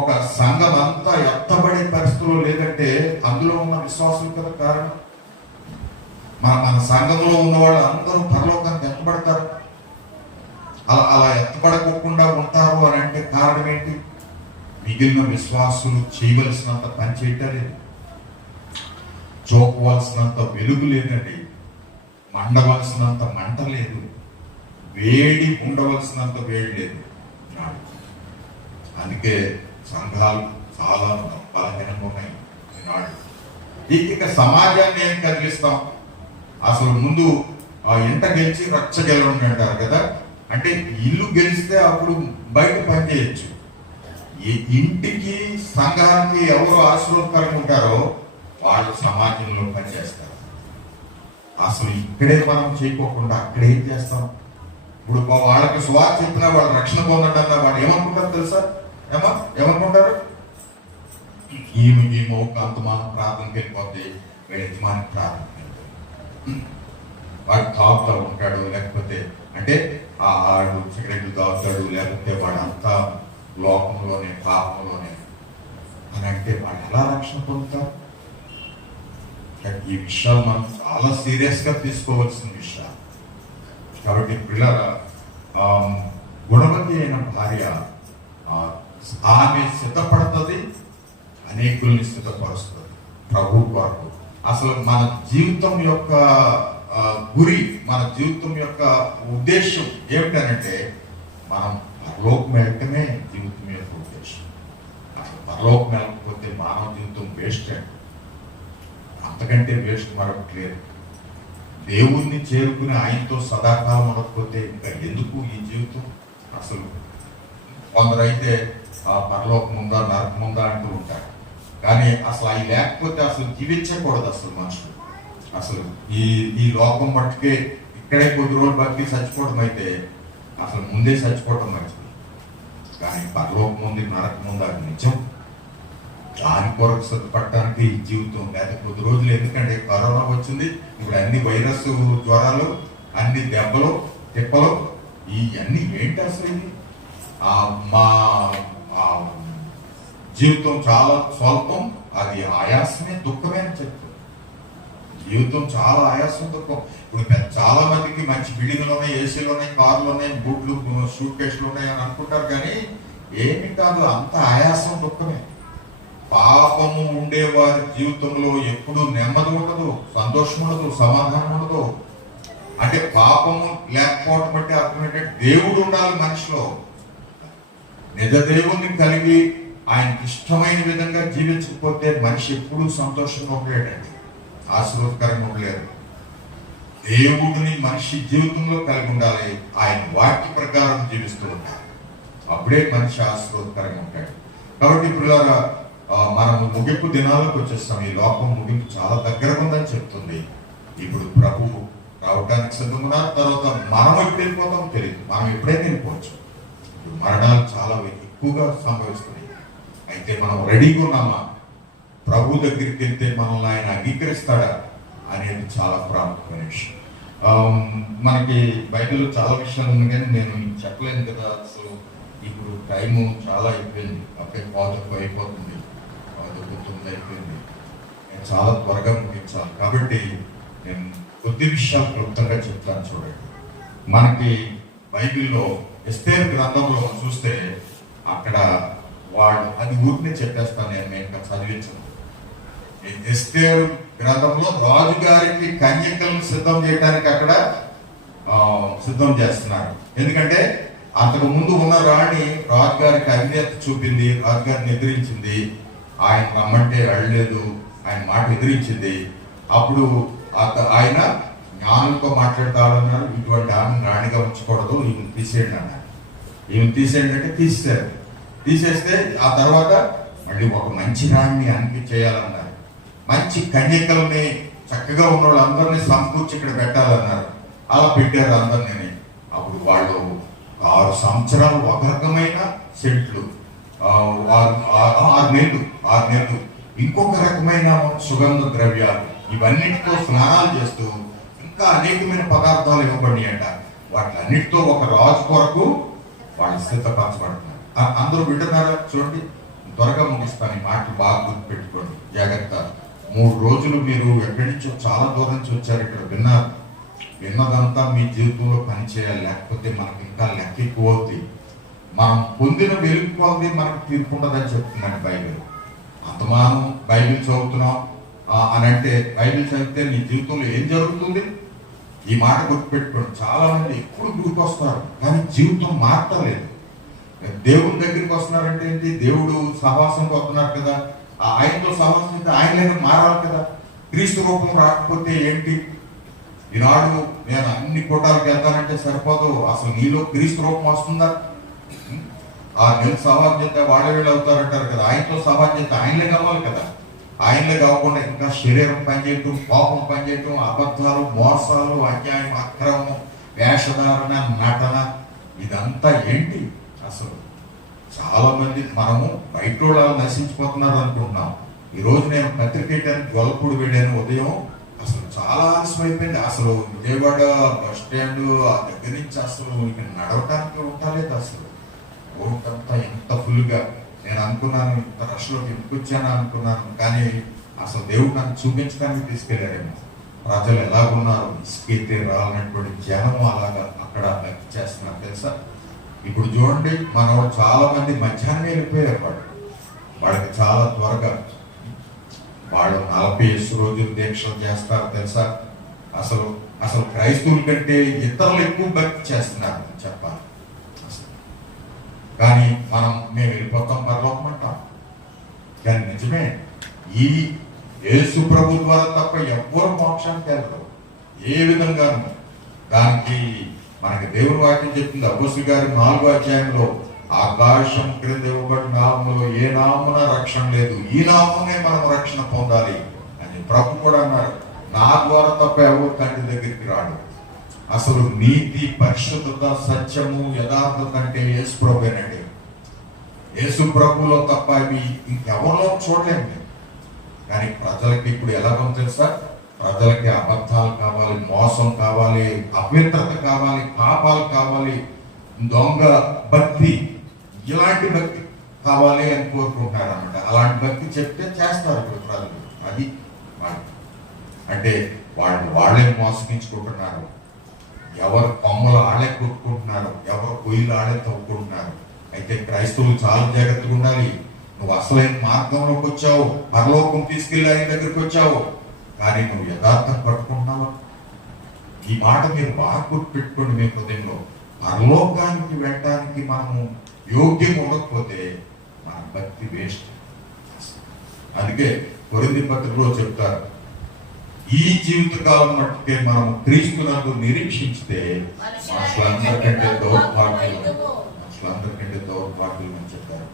ఒక సంఘం అంతా ఎత్తబడే పరిస్థితుల్లో లేదంటే అందులో ఉన్న విశ్వాసులు కదా కారణం. మన సంఘంలో ఉన్న వాళ్ళు అందరూ పరలోకానికి ఎత్తబడతారు. అలా ఎత్తబడకుండా ఉంటారు అని అంటే కారణం ఏంటి? మిగిలిన విశ్వాసులు చేయవలసినంత పని చేయటం లేదు, చూపవలసినంత వెలుగు లేదండి, మండవలసినంత మంట లేదు, వేడి ఉండవలసినంత వేడి లేదు. అందుకే సంఘాలు చాలా బలహీనంగా ఉన్నాయి ఈనాడు. ఇక సమాజాన్ని ఏం కదిలిస్తాం? అసలు ముందు ఇంట గెలిచి రచ్చ గెలవండి అంటారు కదా. అంటే ఇల్లు గెలిస్తే అప్పుడు బయట పని చేయొచ్చు. ఇంటికి సంఘానికి ఎవరు ఆశీర్వాదకరంగా ఉంటారో వాళ్ళు సమాజంలో పనిచేస్తారు. అసలు ఇక్కడే మనం చేయకోకుండా అక్కడ ఏం చేస్తాం? ఇప్పుడు వాళ్ళకి సువార్త చెప్పినా వాళ్ళు రక్షణ పొందడన్నా వాళ్ళు ఏమనుకుంటారు తెలుసా? ఏమనుకుంటారు? ఈమె అంత మనం ప్రార్థనకి వెళ్ళిపోతే వీళ్ళ యజమానికి ప్రార్థన వాడు తాగుతూ ఉంటాడు, లేకపోతే అంటే ఆడు సిగరెట్లు తాగుతాడు, లేకపోతే వాడు అంతా లోకంలోనే పాపంలోనే అని అంటే వాళ్ళు ఎలా రక్షణ పొందుతారు? ఈ విషయాలు మనం చాలా సీరియస్ గా తీసుకోవాల్సిన విషయాలు. కాబట్టి పిల్లల గుణవతి అయిన భార్య ఆమె సిద్ధపడుతుంది, అనేకుల్ని సిద్ధపరుస్తుంది ప్రభు కొరకు. అసలు మన జీవితం యొక్క గురి, మన జీవితం యొక్క ఉద్దేశం ఏమిటనంటే మనం పరలోకం వెళ్ళటమే జీవితం యొక్క ఉద్దేశం. అసలు పరలోకం వెళ్ళకపోతే మానవ జీవితం వేస్ట్ అండి. అంతకంటే వేస్ట్ మరొకటి లేదు. దేవుణ్ణి చేరుకుని ఆయనతో సదాకాలం ఉండకపోతే ఇంకా ఎందుకు ఈ జీవితం? అసలు కొందరైతే పరలోకం ఉందా నరకం ఉందా అంటూ ఉంటారు, కానీ అసలు అవి లేకపోతే అసలు జీవించకూడదు అసలు మనుషులు. అసలు ఈ లోకం మట్టుకే ఇక్కడే కొద్ది రోజులు బట్టి చచ్చిపోవడం అయితే అసలు ముందే చచ్చిపోవడం మంచిది. కానీ పరలోకం ఉంది నరకం ఉంది అది నిజం. దాని కొరకు సిద్ధపడటానికి ఈ జీవితం లేదా కొద్ది రోజులు. ఎందుకంటే కరోనా వచ్చింది, ఇప్పుడు అన్ని వైరస్ జ్వరాలు, అన్ని దెబ్బలు తిప్పలు, ఇవన్నీ ఏంటి అసలు? ఇది మా జీవితం చాలా స్వల్పం, అది ఆయాసమే దుఃఖమే అని చెప్తుంది. జీవితం చాలా ఆయాసం దుఃఖం. ఇప్పుడు చాలా మందికి మంచి బిల్డింగ్లు ఉన్నాయి, ఏసీలు ఉన్నాయి, కార్లు ఉన్నాయి, బూట్లు సూట్ కేసులు ఉన్నాయి అని అనుకుంటారు, కానీ ఏమి కాదు, అంత ఆయాసం దుఃఖమే. పాపము ఉండేవారి జీవితంలో ఎప్పుడు నెమ్మది ఉండదు, సంతోషం ఉండదు, సమాధానం ఉండదు. అంటే పాపము లేకపోవడం అంటే అర్థం ఏంటంటే దేవుడు ఉండాలి మనిషిలో. నిజ దేవుణ్ణి కలిగి ఆయనకి ఇష్టమైన విధంగా జీవించకపోతే మనిషి ఎప్పుడూ సంతోషంగా ఉండలేడండి, ఆశీర్వాదకరంగా ఉండలేరు. దేవుడిని మనిషి జీవితంలో కలిగి ఉండాలి, ఆయన వాక్య ప్రకారం జీవిస్తూ ఉండాలి, అప్పుడే మనిషి ఆశీర్వాదకరంగా ఉంటాడు. కాబట్టి ఇప్పుడు మనము ముగింపు దినాలకు వచ్చేస్తాం. ఈ లోకం ముగింపు చాలా దగ్గరగా ఉందని చెప్తుంది. ఇప్పుడు ప్రభు రావడానికి సిద్ధంగా. తర్వాత మనం ఎప్పుడు వెళ్ళిపోతాం తెలియదు, మనం ఎప్పుడైనా వెళ్ళిపోవచ్చు. మరణాలు చాలా ఎక్కువగా సంభవిస్తున్నాయి. అయితే మనం రెడీగా ఉన్నామా? ప్రభు దగ్గరికి వెళ్తే మనల్ని ఆయన అంగీకరిస్తాడా అనేది చాలా ప్రాముఖ్యమైన విషయం. మనకి బైబిల్లో చాలా విషయాలు ఉన్నాయి, కానీ నేను చెప్పలేను కదా. అసలు ఇప్పుడు టైము చాలా అయిపోయింది, అప్పుడే పాజిటివ్ అయిపోతుంది, 9 అయిపోయింది. నేను చాలా త్వరగా ముగించాలి కాబట్టి నేను కొద్ది విషయాలు క్లుప్తంగా చెప్తాను. చూడండి, మనకి బైబిల్లో ఎస్తేరు గ్రంథంలో చూస్తే అక్కడ వాళ్ళు అది ఊరినే చెప్పేస్తాను, నేను ఇంకా చదివించను. ఎస్తేరు గ్రంథంలో రాజుగారికి కన్యకలను సిద్ధం చేయడానికి అక్కడ సిద్ధం చేస్తున్నారు. ఎందుకంటే అంతకు ముందు ఉన్న రాణి రాజుగారికి అవినేత చూపింది, రాజుగారిని ఎదిరించింది. ఆయన రమ్మంటే వెళ్ళలేదు, ఆయన మాట ఎదిరించింది. అప్పుడు ఆయన జ్ఞానంతో మాట్లాడతాడన్నారు, ఇటువంటి ఆమె రాణిగా ఉంచకూడదు, ఈమెను తీసేయండి అన్నారు. ఈమెను తీసేయండి అంటే తీసేశారు. తీసేస్తే ఆ తర్వాత మళ్ళీ ఒక మంచి రాణిని అనికి చేయాలన్నారు. మంచి కన్యకల్ని, చక్కగా ఉన్న వాళ్ళందరినీ సమకూర్చి ఇక్కడ పెట్టాలన్నారు. అలా పెట్టారు అందరినీ. అప్పుడు వాళ్ళు 6 సంవత్సరాలు ఒక రకమైన సెంట్లు, 6 నెలలు ఇంకొక రకమైన సుగంధ ద్రవ్యాలు, ఇవన్నిటితో స్నానాలు చేస్తూ ఇంకా అనేకమైన పదార్థాలు ఇవ్వబడి అంట. వాటిలన్నిటితో ఒక రాజు కొరకు వాళ్ళు సిద్ధపరచబడుతున్నారు. అందరూ వింటున్నారా? చూడండి, త్వరగా ముగిస్తాను, ఈ మాటలు బాగా గుర్తు పెట్టుకోండి, జాగ్రత్త. 3 రోజులు మీరు ఎక్కడి నుంచో చాలా దూరం నుంచి వచ్చారు, ఇక్కడ విన్నారు. విన్నదంతా మీ జీవితంలో పనిచేయాలి, లేకపోతే మనకి ఇంకా లెక్క ఎక్కువ అవుతుంది. మనం పొందిన వెలుగుకోవాలి, మనకు తీర్పు ఉండదని చెప్తున్నాడు బైబిల్. అంతమానం బైబిల్ చదువుతున్నాం అని అంటే, బైబిల్ చదివితే నీ జీవితంలో ఏం జరుగుతుంది? ఈ మాట గుర్తుపెట్టుకోండి. చాలా మంది ఎప్పుడు గురికి వస్తారు, కానీ జీవితం మారలేదు. దేవుని దగ్గరికి వస్తున్నారంటే ఏంటి? దేవుడు సహవాసంగా వస్తున్నారు కదా, ఆయనతో సహవాసం అయితే ఆయన మారాలి కదా. క్రీస్తు రూపం రాకపోతే ఏంటి? ఈనాడు నేను అన్ని కోటాలకు వెళ్తానంటే సరిపోదు, అసలు నీలో క్రీస్తు రూపం వస్తుందా? ఆ నేను సవాల్ చేస్తే వాళ్ళ వీళ్ళు అవుతారంటారు కదా. ఆయనతో సవాల్ చేస్తే ఆయనలే కావాలి కదా. ఆయనలే కాకుండా ఇంకా శరీరం పనిచేయటం, పాపం పనిచేయటం, అబద్ధాలు, మోసాలు, అన్యాయం, అక్రమం, వేషధారణ, నటన, ఇదంతా ఏంటి? అసలు చాలా మంది మనము బయట వాళ్ళు నశించిపోతున్నారు అనుకుంటున్నాం. ఈ రోజు నేను పత్రికేయడానికి గొల్లపూడి వెళ్ళాను ఉదయం. అసలు చాలా ఆలస్యం అయిపోయింది. అసలు విజయవాడ బస్ స్టాండ్ ఆ దగ్గర నుంచి అసలు ఇక నడవటానికి ఉండలేదు. అసలు రోడ్డంతా ఎంత ఫుల్గా. నేను అనుకున్నాను ఇంత రష్లోకి ఎందుకు వచ్చాను అనుకున్నాను, కానీ అసలు దేవుడు నన్ను చూపించడానికి తీసుకెళ్లారేమో. ప్రజలు ఎలాగున్నారు, ఇసుకైతే రాలన్నటువంటి జనం అలాగా అక్కడ భక్తి చేస్తున్నారు తెలుసా. ఇప్పుడు చూడండి, మనవాడు చాలా మంది మధ్యాహ్నం వెళ్ళిపోయారు. వాళ్ళకి చాలా త్వరగా వాళ్ళు 40 రోజులు దీక్షలు చేస్తారు తెలుసా. అసలు అసలు క్రైస్తవుల కంటే ఇతరులు ఎక్కువ భక్తి చేస్తున్నారు చెప్పాలి. కానీ మేము వెళ్ళిపోతాం పరలోకం అంటాం, కానీ నిజమే. ఈ యేసు ప్రభు ద్వారా తప్ప ఎవ్వరు మోక్షానికి వెళ్ళరు ఏ విధంగానూ. దానికి మనకి దేవుని వాక్యం చెప్తుంది. అపోస్తలుల గారి 4వ అధ్యాయంలో, ఆకాశం క్రింద ఇవ్వబడిన నామములో ఏ నామమున రక్షణ లేదు, ఈ నామమునే మనం రక్షణ పొందాలి అని ప్రభు కూడా అన్నారు. నా ద్వారా తప్ప ఎవరు తండ్రి దగ్గరికి రాడు. అసలు నీతి, పరిశుద్ధత, సత్యము, యథార్థత అంటే యేసు ప్రభువేనండి. యేసు ప్రభులో తప్ప ఇవి ఇంకెవరిలో చూడలేము మేము. కానీ ప్రజలకి ఇప్పుడు ఎలా ఉంది తెలుసా? ప్రజలకి అబద్ధాలు కావాలి, మోసం కావాలి, అపవిత్రత కావాలి, పాపాలు కావాలి, దొంగ భక్తి, ఇలాంటి భక్తి కావాలి అని కోరుకుంటున్నారు అన్నమాట. అలాంటి భక్తి చెప్తే చేస్తారు ఇప్పుడు ప్రజలు. అది వాళ్ళు అంటే వాళ్ళే మోసగించుకుంటున్నారు. ఎవరు కొమ్మలు ఆడే కొట్టుకుంటున్నారు, ఎవరు పొయ్యిలు ఆడే తవ్వుకుంటున్నారు. అయితే క్రైస్తవులు చాలా జాగ్రత్తగా ఉండాలి. నువ్వు అసలైన మార్గంలోకి వచ్చావు, పరలోకం తీసుకెళ్ళి ఆయన దగ్గరికి వచ్చావు, కానీ నువ్వు యథార్థం పట్టుకుంటున్నావా? ఈ మాట మీరు బాగా గుర్తుపెట్టుకోండి మీ హృదయంలో. పరలోకానికి వెళ్ళడానికి మనము యోగ్యం ఉండకపోతే మన భక్తి వేస్ట్. అందుకే కొరింథీ పత్రికలో చెప్తారు, ఈ జీవితకాలం మట్టుకే మనం క్రీస్తునందు నిరీక్షించితే మనుషులందరికంటే దౌర్భాగ్యులు అని చెప్పారు.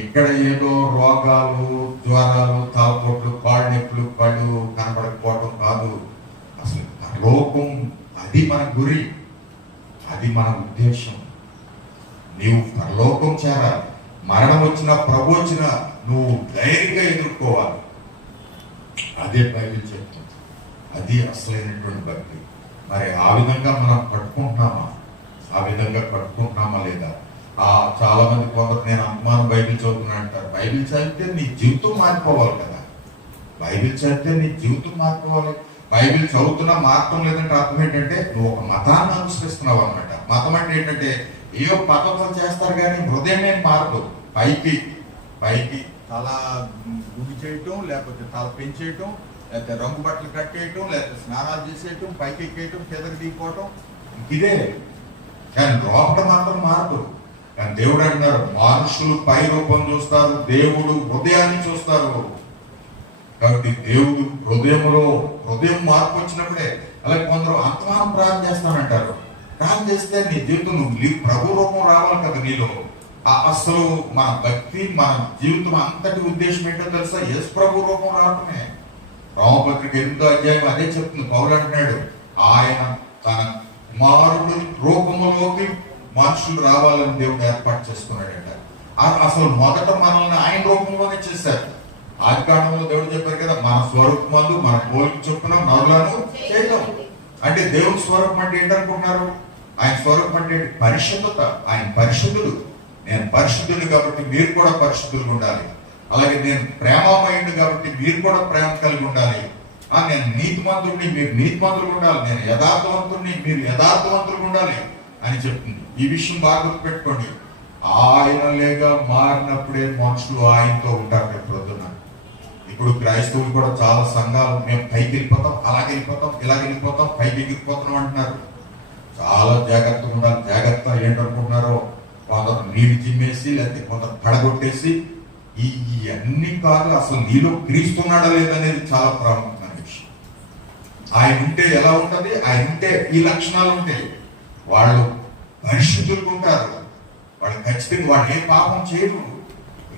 ఇక్కడ ఏదో రోగాలు, జ్వరాలు, తాపొట్లు, కాళ్ళు నొప్పులు, పళ్ళు కనబడకపోవడం కాదు. అసలు లోకం అది మన గురి, అది మన ఉద్దేశం. నీవు పరలోకం చేరాలి. మరణం వచ్చినా ప్రభు వచ్చినా నువ్వు ధైర్యంగా ఎదుర్కోవాలి. అదే బైబిల్ చెప్తుంది. అది అసలైనటువంటి భక్తి. మరి ఆ విధంగా మనం కట్టుకుంటున్నామా? ఆ విధంగా కట్టుకుంటున్నామా లేదా? చాలా మంది కొందరు నేను అనుమానం బైబిల్ చదువుతున్నా అంటారు. బైబిల్ చదివితే నీ జీవితం మారిపోవాలి కదా. బైబిల్ చదివితే నీ జీవితం మారిపోవాలి. బైబిల్ చదువుతున్నా మారటం లేదంటే అర్థం ఏంటంటే నువ్వు ఒక మతాన్ని అనుసరిస్తున్నావు అనమాట. మతం అంటే ఏంటంటే ఏవో పద్ధతులు చేస్తారు కానీ హృదయం ఏం మారదు. పైకి పైకి తల గుడి చేయటం, లేకపోతే తల పెంచేయటం, లేకపోతే రంగు బట్టలు కట్టేయటం, లేకపోతే స్నానాలు చేసేయటం, పైకి ఎక్కేయటం, కిందకి దిగిపోవటం, ఇదే. కానీ లోపల మాత్రం మారదు. కానీ దేవుడు అంటున్నారు, మనుషులు పై రూపం చూస్తారు, దేవుడు హృదయాన్ని చూస్తారు. కాబట్టి దేవుడు హృదయం మార్పు వచ్చినప్పుడే. అలాగే కొందరు అంతమానం ప్రార్థన చేస్తానంటారు. ప్రార్థన చేస్తే నీ జీవితం నువ్వు ప్రభు రూపం రావాలి కదా నీలో. అసలు మన భక్తి, మన జీవితం అంతటి ఉద్దేశం ఏంటో తెలుసా? యేసు ప్రభు రూపం రావటమే. రోమపత్రిక 8వ అధ్యాయం అదే చెప్తుంది. పౌలు అంటున్నాడు, ఆయన తన కుమారుడు రూపంలోకి మనుషులు రావాలని దేవుడు ఏర్పాటు చేసుకున్నాడంట. అసలు మొదట మనల్ని ఆయన రూపంలోనే చేశారు. ఆది కాండంలో దేవుడు చెప్పారు కదా, మన స్వరూపమందు మన పోలిక చొప్పున నరులను చేయడం. అంటే దేవుని స్వరూపం అంటే ఏంటనుకుంటున్నారు? ఆయన స్వరూపం అంటే పరిశుద్ధత. ఆయన పరిశుద్ధుడు. నేను పరిశుద్ధుడు కాబట్టి మీరు కూడా పరిశుద్ధులుగా ఉండాలి. అలాగే నేను ప్రేమమయుడు కాబట్టి మీరు కూడా ప్రేమ కలిగి ఉండాలి. నేను నీతిమంతుడిని, మీరు నీతిమంతులుగా ఉండాలి. నేను యథార్థవంతుడిని, మీరు యథార్థవంతులుగా ఉండాలి అని చెప్తుంది. ఈ విషయం బాగా గుర్తుపెట్టుకోండి. ఆయన లేక మారినప్పుడే మనుషులు ఆయనతో ఉంటారు. రేపు ఇప్పుడు క్రైస్తవులు కూడా చాలా సంఘాలు మేము పైకి వెళ్ళిపోతాం, అలాగే వెళ్ళిపోతాం, ఇలాగ వెళ్ళిపోతాం, పైకి ఎగిరిపోతాం అంటున్నారు. చాలా జాగ్రత్తగా ఉండాలి. జాగ్రత్త ఏంటనుకుంటున్నారో, కొందరు నీళ్ళు చిమ్మేసి లేకపోతే కొందరు పడగొట్టేసి ఇవన్నీ కాదు. అసలు నీలో క్రీస్తున్నాడా లేదనేది చాలా ప్రాముఖ్యమైన విషయం. ఆయన ఉంటే ఎలా ఉంటది? ఆయన ఉంటే ఈ లక్షణాలు ఉంటాయి. వాళ్ళు పరిశుద్ధులుగా ఉంటారు. వాళ్ళు ఖచ్చితంగా వాళ్ళు ఏ పాపం చేయరు.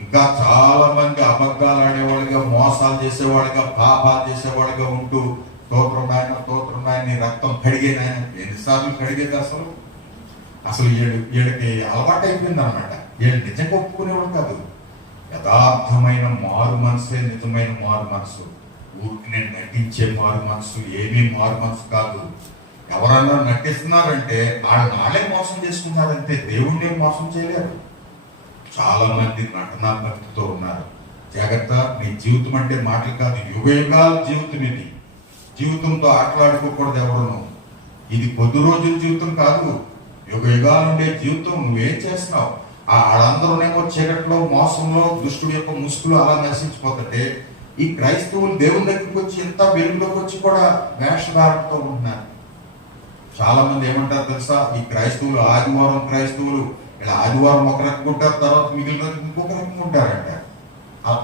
ఇంకా చాలా మంది అబద్ధాలు ఆడేవాళ్ళుగా, మోసాలు చేసేవాళ్ళుగా, పాపాలు చేసేవాళ్ళుగా ఉంటూ స్తోత్రం నాయన నీ రక్తం కడిగేనాయన. ఎన్నిసార్లు కడిగేది? అసలు వీళ్ళకి అలవాటు అయిపోయింది అనమాట. వీళ్ళు నిజంగా ఒప్పుకునేవాడు కాదు. యథార్థమైన మారు మనసే నిజమైన మారు మనసు. ఊరికి నేను నటించే మారు మనసు ఏమీ మారు మనసు కాదు. ఎవరన్నా నటిస్తున్నారంటే వాళ్ళే మోసం చేసుకున్నారంటే దేవుణ్ణి మోసం చేయలేరు. చాలా మంది నటనా భక్తితో ఉన్నారు. జాగ్రత్త. నీ జీవితం అంటే మాటలు కాదు, యుగయుగాల జీవితం ఇది. జీవితంతో ఆటలాడుకోకూడదు ఎవరును. ఇది కొద్ది రోజుల జీవితం కాదు, యుగయుగాలు ఉండే జీవితం. నువ్వేం చేస్తున్నావు? వాళ్ళందరూనేమో చీకట్లో, మోసంలో, దుష్టుడి యొక్క ముసుగులు అలా నశించిపోతుంటే ఈ క్రైస్తవులు దేవుని దగ్గరికి వచ్చి ఎంత వెలుగులోకి వచ్చి కూడా వేషధారణతో ఉంటున్నారు. చాలా మంది ఏమంటారు తెలుసా? ఈ క్రైస్తవులు ఆదివారం క్రైస్తవులు ఇలా ఆదివారం ఒక రకంగా ఉంటారు, తర్వాత మిగిలిన రోజు ఇంకొక రకంగా ఉంటారంట.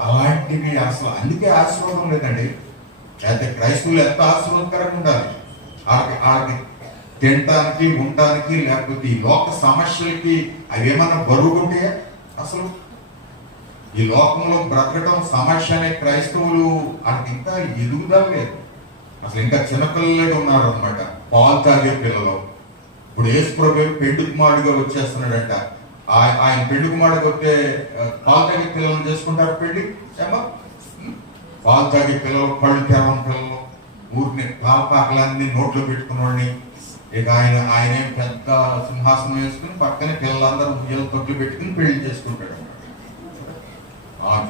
అలాంటివి అసలు అందుకే ఆశీర్వాదం లేదండి. అయితే క్రైస్తవులు ఎంత ఆశీర్వాదకరంగా ఉండాలి. వాళ్ళకి తినటానికి, ఉండటానికి, లేకపోతే ఈ లోక సమస్యలకి అవి ఏమన్నా బరువుకుంటే అసలు ఈ లోకంలో బ్రతకటం సమస్య అనే క్రైస్తవులు వాళ్ళకి ఇంకా ఎదుగుదల లేదు. అసలు ఇంకా చిన్నపిల్లలే ఉన్నారు అనమాట. పాలు తాగే పిల్లలు. ఇప్పుడు యేసుప్రభు పెండు కుమారుడిగా వచ్చేస్తున్నాడంట. ఆయన పెండు కుమారుడికి వస్తే పాలు తాగే పిల్లలను చేసుకుంటారు. పెళ్లి ఏమో పాలు తాగే పిల్లలు, పళ్ళు తెరవని పిల్లలు, ఊరిని పాలపాకలన్నీ నోట్లో పెట్టుకున్నవాడిని. ఇక ఆయన పెద్ద సింహాసనం వేసుకుని పక్కనే పిల్లలందరూ ఉయ్యాల తొట్లు పెట్టుకుని పెళ్లి చేసుకుంటాడు.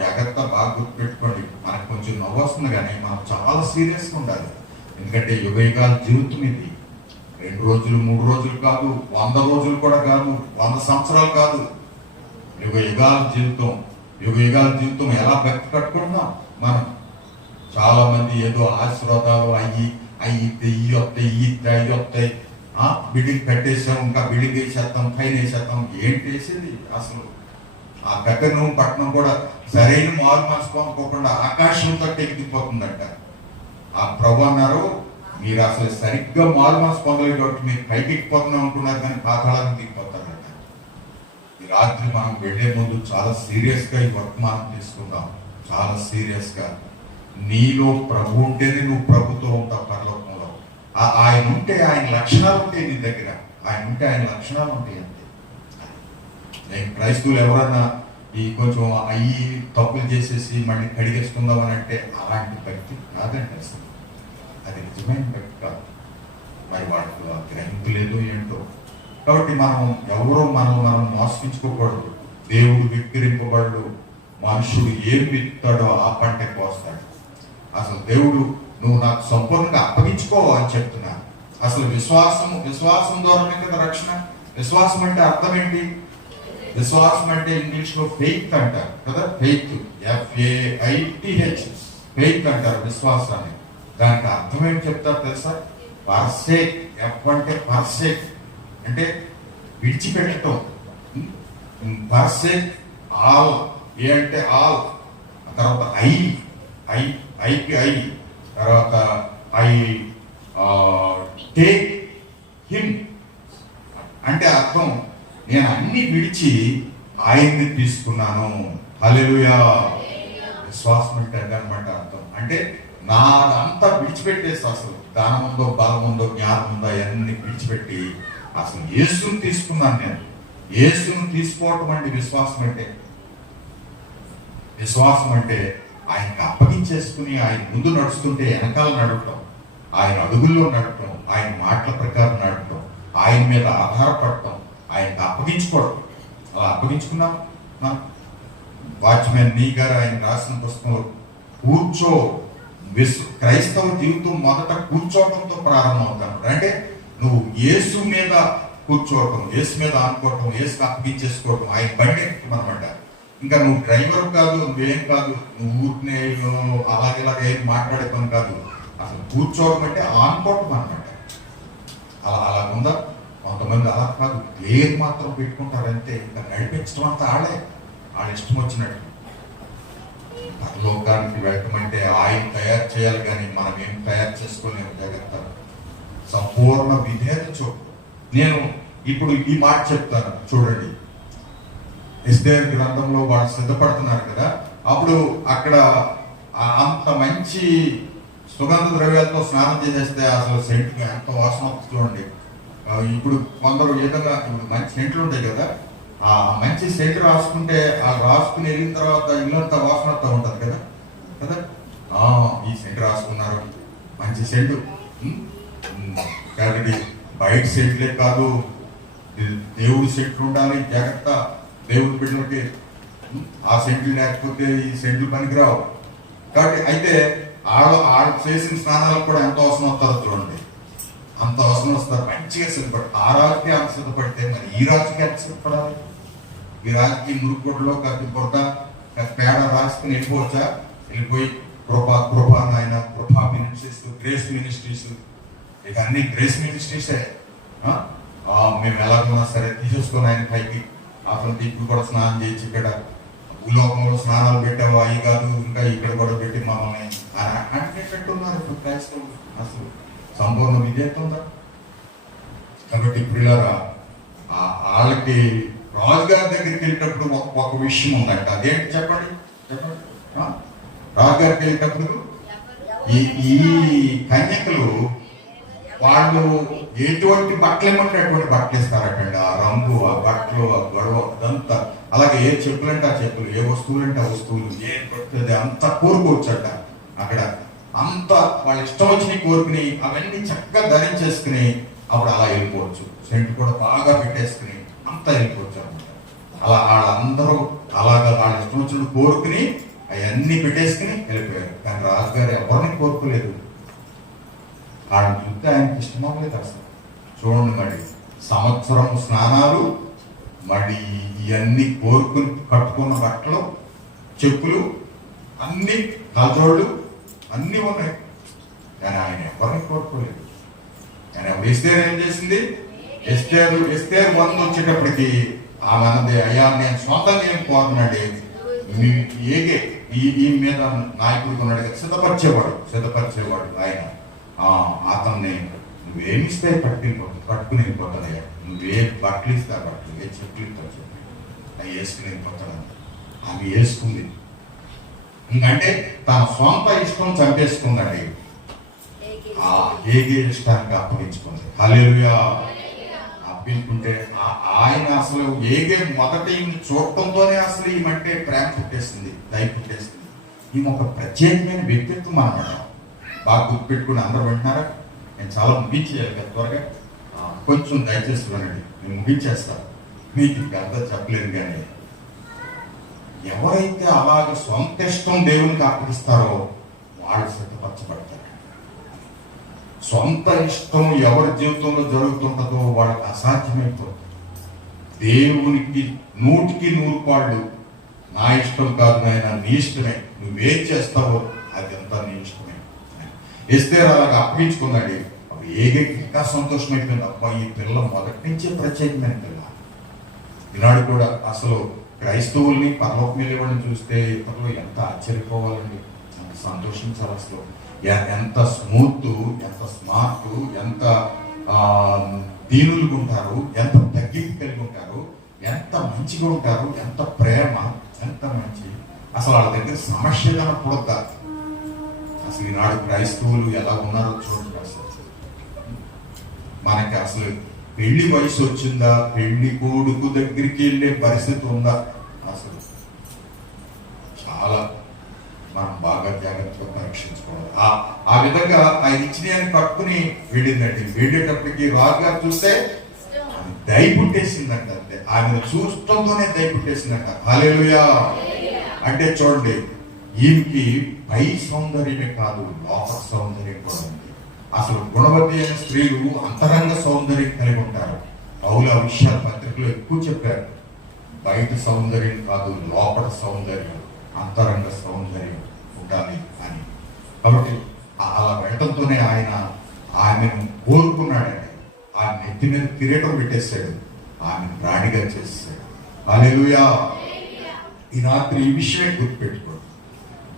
జాగ్రత్త. బాగా గుర్తుపెట్టుకోండి. మనకు కొంచెం నవ్వు వస్తుంది కానీ మనం చాలా సీరియస్గా ఉండాలి. ఎందుకంటే యుగయుగాల జీవితం ఇది. 2 రోజులు 3 రోజులు కాదు, 100 రోజులు కూడా కాదు, 100 సంవత్సరాలు కాదు. యుగయుగాల జీవితం. యుగయుగాల జీవితం ఎలా భక్తి కట్టుకుంటున్నాం మనం. చాలా మంది ఏదో ఆశీర్వాదాలు అయ్యి ఇయ్యి వస్తాయి, బిల్డింగ్ కట్టేసాం, ఇంకా బిల్డింగ్ వేసేస్తాం, ఫైన్ వేసేస్తాం. ఏంటి వేసేది? అసలు ఆ గగనం పట్టణం కూడా సరైన మారు మనసు అనుకోకుండా ఆకాశంతో ఎక్కిపోతుందంట. ఆ ప్రభు అన్నారు, మీరు అసలు సరిగ్గా మారు మనసు పొందలేదు కాబట్టి మీరు పైకి ఎక్కిపోతున్నాం అనుకున్నారు, కానీ పాతాళానికి దిగిపోతారంట. ఈ రాత్రి మనం వెళ్లే ముందు చాలా సీరియస్ గా ఈ వర్తమానం తీసుకుందాం. చాలా సీరియస్ గా. నీలో ప్రభు ఉంటేనే నువ్వు ప్రభుతో ఉంటావు పరలోకంలో. ఆయన ఉంటే ఆయన లక్షణాలు ఉంటాయి నీ దగ్గర, ఆయన ఉంటే ఆయన లక్షణాలు ఉంటాయి అంతే. నేను క్రైస్తవులు ఎవరన్నా ఈ కొంచెం అయ్యి తప్పులు చేసేసి మళ్ళీ కడిగేసుకుందాం అని అంటే అలాంటి వ్యక్తి కాదండి అసలు. అది నిజమైన వ్యక్తి కాదు. మరి వాటికి గ్రహింపు లేదు ఏంటో. కాబట్టి మనం ఎవరో మనం మోసగించుకోకూడదు. దేవుడు విక్రింపబడు, మనుషుడు ఏం విత్తాడో ఆ పంటే కోస్తాడు. అసలు దేవుడు నువ్వు నాకు సంపూర్ణంగా అప్పగించుకో అని చెప్తున్నా. అసలు విశ్వాసం ద్వారానే కదా రక్షణ. విశ్వాసం అంటే అర్థం ఏంటి? విశ్వాసం అంటే ఇంగ్లీష్ లో ఫెయిత్ అంటారు కదా. ఫెయిత్, FAITH, ఫెయిత్ అంటారు విశ్వాసాన్ని. దానికి అర్థం ఏంటి చెప్తారు తెలుసా? పర్సేక్. F అంటే పర్సేక్ అంటే విడిచిపెట్టడం. పర్సేక్ ఆల్, ఏ అంటే ఆల్, తర్వాత ఐకి ఐ, తర్వాత ఐ టేక్ హిమ్ అంటే అర్థం నేను అన్ని విడిచి ఆయన్ని తీసుకున్నాను. హల్లెలూయా. విశ్వాసం అంటే అదనమాట అర్థం. అంటే నాదంతా విడిచిపెట్టేసి, అసలు దానం ఉందో బలం ఉందో జ్ఞానం ఉందో అవన్నీ విడిచిపెట్టి అసలు యేసును తీసుకున్నాను నేను. యేసును తీసుకోవటం అంటే విశ్వాసం అంటే. విశ్వాసం అంటే ఆయనకి అప్పగించేసుకుని ఆయన ముందు నడుస్తుంటే వెనకాల నడవటం, ఆయన అడుగుల్లో నడవటం, ఆయన మాటల ప్రకారం నడవటం, ఆయన మీద ఆధారపడటం, ఆయనకు అప్పగించుకోవడం. అలా అప్పగించుకున్నాం. వాచ్మెన్ నీ గారు ఆయన రాసిన పుస్తకంలో కూర్చో, క్రైస్తవ జీవితం మొదట కూర్చోవడంతో ప్రారంభం అవుతాను. అంటే నువ్వు యేసు మీద కూర్చోవటం, యేసు మీద ఆనుకోవటం, యేసుకు అప్పగించేసుకోవటం, ఆయన బండి అనమాట. ఇంకా నువ్వు డ్రైవర్ కాదు, నువ్వేం కాదు, నువ్వు ఊరినే అలాగే ఏం మాట్లాడే పని కాదు. అసలు కూర్చోవడం అంటే ఆనుకోవటం అనమాట. అలా ఉందా? కొంతమంది అలా కాదు, పేరు మాత్రం పెట్టుకుంటారంటే ఇంకా నడిపించడం అంతా వాళ్ళ ఇష్టం వచ్చినట్టు. పరలోకానికి వెళ్ళటం అంటే ఆయన తయారు చేయాలి, కానీ మనం ఏం తయారు చేసుకోలేము. జాగ్రత్త. సంపూర్ణ విధేయత చూడు. నేను ఇప్పుడు ఈ మాట చెప్తాను చూడండి. ఎస్తేరు గ్రంథంలో వాళ్ళు సిద్ధపడుతున్నారు కదా, అప్పుడు అక్కడ అంత మంచి సుగంధ ద్రవ్యాలతో స్నానం చేసేస్తే అసలు సెంటుగా ఎంత వాసన వస్తుంది చూడండి. ఇప్పుడు కొందరు ఏదైనా ఇప్పుడు మంచి సెంట్లు ఉంటాయి కదా, ఆ మంచి సెంట్ రాసుకుంటే ఆ రాసుకుని వెళ్ళిన తర్వాత ఇల్లంతా వాసన వస్తూ ఉంటుంది కదా కదా. ఈ సెంట్ రాసుకున్నారు, మంచి సెంటు. కాబట్టి బయట సెంట్లే కాదు, దేవుడి సెంట్లు ఉండాలి. జాగ్రత్త. దేవుడి బిడ్డలకి ఆ సెంట్లు లేకపోతే ఈ సెంట్లు పనికిరావు. కాబట్టి అయితే వాళ్ళు చేసిన స్నానాలకు కూడా ఎంత అవసరం వస్తారో చూడండి. అంత అవసరం వస్తారు. మంచిగా సిద్ధపడి ఆ రాజుకి అంత సిద్ధపడితే మరి ఈ రాజుకి ఎంత సిద్ధపడాలి? ఈ రాజుకి మురుగుడ్లో కాస్త బురద కాస్త పేడ రాసుకుని వెళ్ళిపోవచ్చా? వెళ్ళిపోయి కృపా నాయన, కృపా మినిస్ట్రీస్, గ్రేస్ మినిస్ట్రీస్, ఇక అన్ని గ్రేస్ మినిస్ట్రీసే. మేము ఎలాగైనా సరే తీసేసుకొని ఆయన పైకి అసలు ఇప్పుడు కూడా స్నానం చేయించి ఇక్కడ భూలోకంలో స్నానాలు పెట్టాము అవి కాదు, ఇంకా ఇక్కడ కూడా పెట్టి మమ్మల్ని అంటేటట్టున్నారు ఇప్పుడు క్రైస్తవులు. అసలు సంపూర్ణ విధేయత ఉందా? కాబట్టి పిల్లరా, వాళ్ళకి రాజుగారి దగ్గరికి వెళ్ళేటప్పుడు ఒక విషయం ఉందంట. అదేంటి చెప్పండి చెప్పండి. రాజుగారికి వెళ్ళేటప్పుడు ఈ కన్యకలు వాళ్ళు ఎటువంటి బట్టలు ఏమంటే అటువంటి బట్టలు ఇస్తారటండి. ఆ రంగు, ఆ బట్టలు, ఆ గొడవ అదంతా. అలాగే ఏ చెప్పులు అంటే ఆ చెప్పులు, ఏ వస్తువులు అంటే ఆ వస్తువులు, ఏ పడుతుంది అంతా కోరుకోవచ్చట అక్కడ. అంతా వాళ్ళ ఇష్టం వచ్చిన కోరుకుని అవన్నీ చక్కగా ధరించేసుకుని అప్పుడు అలా వెళ్ళిపోవచ్చు. సెంట్ కూడా బాగా పెట్టేసుకుని అంతా వెళ్ళిపోవచ్చు అనమాట. అలా వాళ్ళందరూ అలాగా వాళ్ళ ఇష్టం వచ్చిన కోరుకుని అవన్నీ పెట్టేసుకుని వెళ్ళిపోయారు. కానీ రాజుగారు ఎవరిని కోరుకోలేదు. వాళ్ళని చూస్తే ఆయనకి ఇష్టం అవ్వలేదు అసలు. చూడండి, మరి సంవత్సరం స్నానాలు, మరి ఇవన్నీ కోరుకుని కట్టుకున్న బట్టలు, చెప్పులు, అన్ని కలజోళ్ళు అన్నీ ఉన్నాయి. కానీ ఆయన ఎవరిని కోరుకోలేదు. కానీ అప్పుడు ఎస్తేరు ఏం చేసింది? ఎస్తేరు వంద వచ్చేటప్పటికి ఆమె అన్నది, అయ్యా నేను సొంతంగా ఏం కోరుతున్నాడు, ఏగే ఈ మీద నాయకుడికి ఉన్నాడు కదా, సిద్ధపరిచేవాడు ఆయన. అతన్ని నువ్వేమిస్తే కట్టుకుని వెళ్ళిపోతానయ్యా, నువ్వే బట్టలు ఇస్తా బట్టలు, ఏ చెట్లు ఇస్తా చెప్పి అవి వేసుకుని వెళ్ళిపోతాను. అవి వేసుకుంది. ఇంకంటే తన సొంత ఇష్టం చంపేసుకుందండి. ఆ హేగే ఇష్టానికి అప్పగించుకుంది. హల్లెలూయా. అప్పగించుకుంటే ఆయన అసలు ఏగే మొదటి చూడటంతోనే అసలు ఈమంటే ప్రేమ పుట్టేసింది, దయ పుట్టేసింది. ఈమె ఒక ప్రత్యేకమైన వ్యక్తిత్వం అన్నమాట. బాగా గుర్తుపెట్టుకుని అందరూ వింటున్నారా? నేను చాలా ముగించేయాలి కదా త్వరగా, కొంచెం దయచేసి వినండి, నేను ముగించేస్తాను. మీకు అంతా చెప్పలేను. కానీ ఎవరైతే అలాగ సొంత ఇష్టం దేవునికి అప్పగిస్తారో వాళ్ళు సిద్ధపరచబడతారు. సొంత ఇష్టం ఎవరి జీవితంలో జరుగుతుంటుందో వాళ్ళకి అసాధ్యమైపోతుంది. దేవునికి 100% నా ఇష్టం కాదు నాయన, నీ ఇష్టమే, నువ్వేం చేస్తావో అది అంతా నీ ఇష్టమే. ఎస్తేర్ అలాగా అప్పగించుకుందండి. అప్పుడు ఏగే ఇంకా సంతోషమైపోయింది. అబ్బా, ఈ పిల్ల మొదటి నుంచే ప్రత్యేకమైన పిల్ల. ఈనాడు కూడా అసలు క్రైస్తవుల్ని పరలోకం వెళ్ళేవాళ్ళని చూస్తే ఇతరులు ఎంత ఆశ్చర్యపోవాలండి, ఎంత సంతోషించాలి. అసలు ఎంత స్మూత్, ఎంత స్మార్ట్, ఎంత దీనులుగా ఉంటారు, ఎంత తగ్గింపు కలిగి ఉంటారు, ఎంత మంచిగా ఉంటారు, ఎంత ప్రేమ, ఎంత మంచి. అసలు వాళ్ళ దగ్గర సమస్య కనపడద్దా? అసలు ఈనాడు క్రైస్తవులు ఎలా ఉన్నారో చూడండి. అసలు మనకి అసలు పెళ్లి వయసు వచ్చిందా, పెళ్లి కొడుకు దగ్గరికి వెళ్ళే పరిస్థితి ఉందా? అసలు చాలా మనం బాగా జాగ్రత్తగా పరీక్షించుకోవాలి. ఆ విధంగా ఆయన ఇచ్చినాయని పట్టుకుని వెళ్ళిందండి. వెళ్ళేటప్పటికి రాజుగారు చూస్తే ఆమె దయ పుట్టేసిందంట. అంతే, ఆమెను చూడటంతోనే దయ పుట్టేసిందంట. హల్లెలూయా. అంటే చూడండి, ఈమెకి పై సౌందర్యమే కాదు, లోపల సౌందర్యం కూడా ఉంది. అసలు గుణవతి అయిన స్త్రీలు అంతరంగ సౌందర్యం కలిగి ఉంటారు. పౌలు ఆ విషయాలు పత్రికలో ఎక్కువ చెప్పారు. బయట సౌందర్యం కాదు, లోపల సౌందర్యం, అంతరంగ సౌందర్యం ఉండాలి అని. కాబట్టి అలా వెళ్ళటంతోనే ఆయన ఆమెను కోరుకున్నాడండి. ఆ నెత్తి మీద కిరీటం పెట్టేశాడు, ఆమెను రాణిగా చేశాడు. హల్లెలూయా. ఈ రాత్రి ఈ విషయమే గుర్తుపెట్టుకోండి.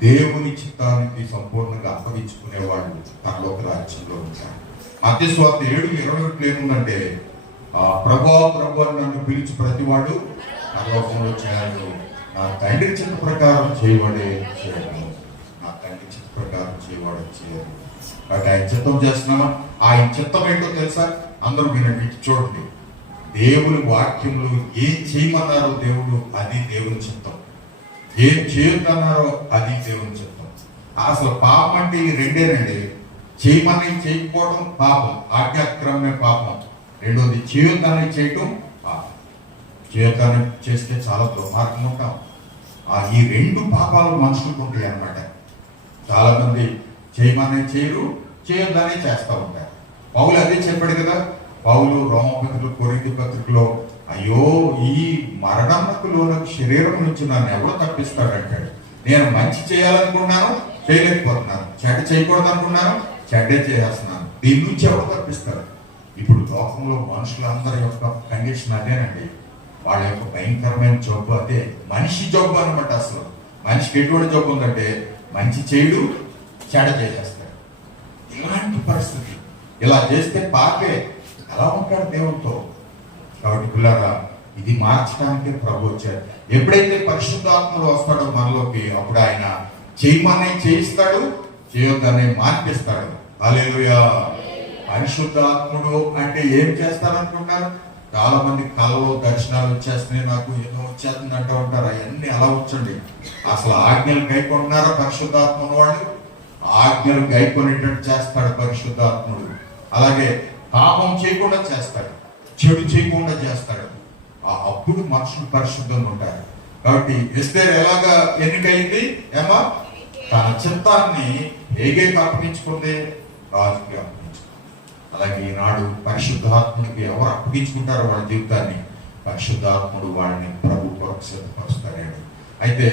దేవుని చిత్తానికి సంపూర్ణంగా అప్పగించుకునే వాళ్ళు పరలోక రాజ్యంలో ఉంటారు. మత్తయి సువార్త 7:21 ఏముందంటే, ప్రభువా ప్రభువా నన్ను పిలిచి ప్రతివాడు పరలోకంలో చేయాలి, నా తండ్రి చిత్త ప్రకారం చేయబడే చేయడం, నా తండ్రి చిత్త ప్రకారం చేయవాడు చేయదు. కాబట్టి ఆయన చిత్తం చేస్తున్నామా? ఆయన చిత్తం ఏంటో తెలుసా? అందరూ వినండి, చూడండి. దేవుని వాక్యంలో ఏం చేయమన్నారో దేవుడు, అది దేవుని చిత్తం. ఏం చేయొద్దన్నారో అది దేవుని చిత్తం. అసలు పాపం అంటే ఈ రెండేనండి. చేయమని చేయకపోవడం పాపం, ఆజ్ఞాక్రమే పాపం. రెండోది చేయొద్దని చేయటం పాపం. చేయొద్దని చేస్తే చాలా దుర్మార్గం ఉంటాం. ఈ రెండు పాపాలు మనుషులకు ఉంటాయి అన్నమాట. చాలా మంది చేయమని చేయరు, చేయొద్దని చేస్తూ ఉంటారు. పౌలు అదే చెప్పాడు కదా. పౌలు రోమపత్రికలో, కొరింథీ పత్రికలో, అయ్యో ఈ మరణమునకు లోనకు శరీరం నుంచి నన్ను ఎవరు తప్పిస్తాడంటాడు. నేను మంచి చేయాలనుకున్నాను, చేయలేకపోతున్నాను. చెడ్డ చేయకూడదు అనుకున్నాను, చెడ్డే చేస్తున్నాను. దీని నుంచి ఎవరు తప్పిస్తారు? ఇప్పుడు లోకంలో మనుషులందరి యొక్క కండిషన్ అదేనండి. వాళ్ళ యొక్క భయంకరమైన జబ్బు అదే, మనిషి జబ్బు అనమాట. అసలు మనిషికి ఎటువంటి జబ్బు ఉందంటే, మంచి చేయడు, చెడ్డ చేసేస్తాడు. ఇలాంటి పరిస్థితి. ఇలా చేస్తే పాపే. ఎలా ఉంటాడు దేవుడితో? కాబట్టి పిల్లరా, ఇది మార్చడానికి ప్రభు వచ్చారు. ఎప్పుడైతే పరిశుద్ధాత్ముడు వస్తాడో మనలోకి, అప్పుడు ఆయన చేయమని చేయిస్తాడు, చేయొద్దని మార్పిస్తాడు. హల్లెలూయా. పరిశుద్ధాత్ముడు అంటే ఏం చేస్తారనుకుంటారు? చాలా మంది కళలో దర్శనాలు వచ్చేస్తున్నాయి, నాకు ఏదో వచ్చేస్తుంది అంటూ ఉంటారు. అవన్నీ అలా వచ్చండి. అసలు ఆజ్ఞలు గైకొంటున్నారా పరిశుద్ధాత్ముడు? వాళ్ళు ఆజ్ఞలు గైకొనేటట్టు చేస్తాడు పరిశుద్ధాత్ముడు. అలాగే పాపం చేయకుండా చేస్తాడు, చెడు చేయకుండా చేస్తాడు. అప్పుడు మనుషులు పరిశుద్ధంగా ఉంటారు. కాబట్టి ఎస్తేర్ ఎలాగా ఎన్నికైంది? ఏమా తన చిత్తాన్ని ఏగేకి అప్పగించుకుంది, రాజుకి అప్పగించుకుంది. అలాగే ఈనాడు పరిశుద్ధాత్ముడికి ఎవరు అప్పగించుకుంటారో వాళ్ళ జీవితాన్ని, పరిశుద్ధాత్ముడు వాళ్ళని ప్రభు కొరకు సిద్ధపరుస్తాడు. అయితే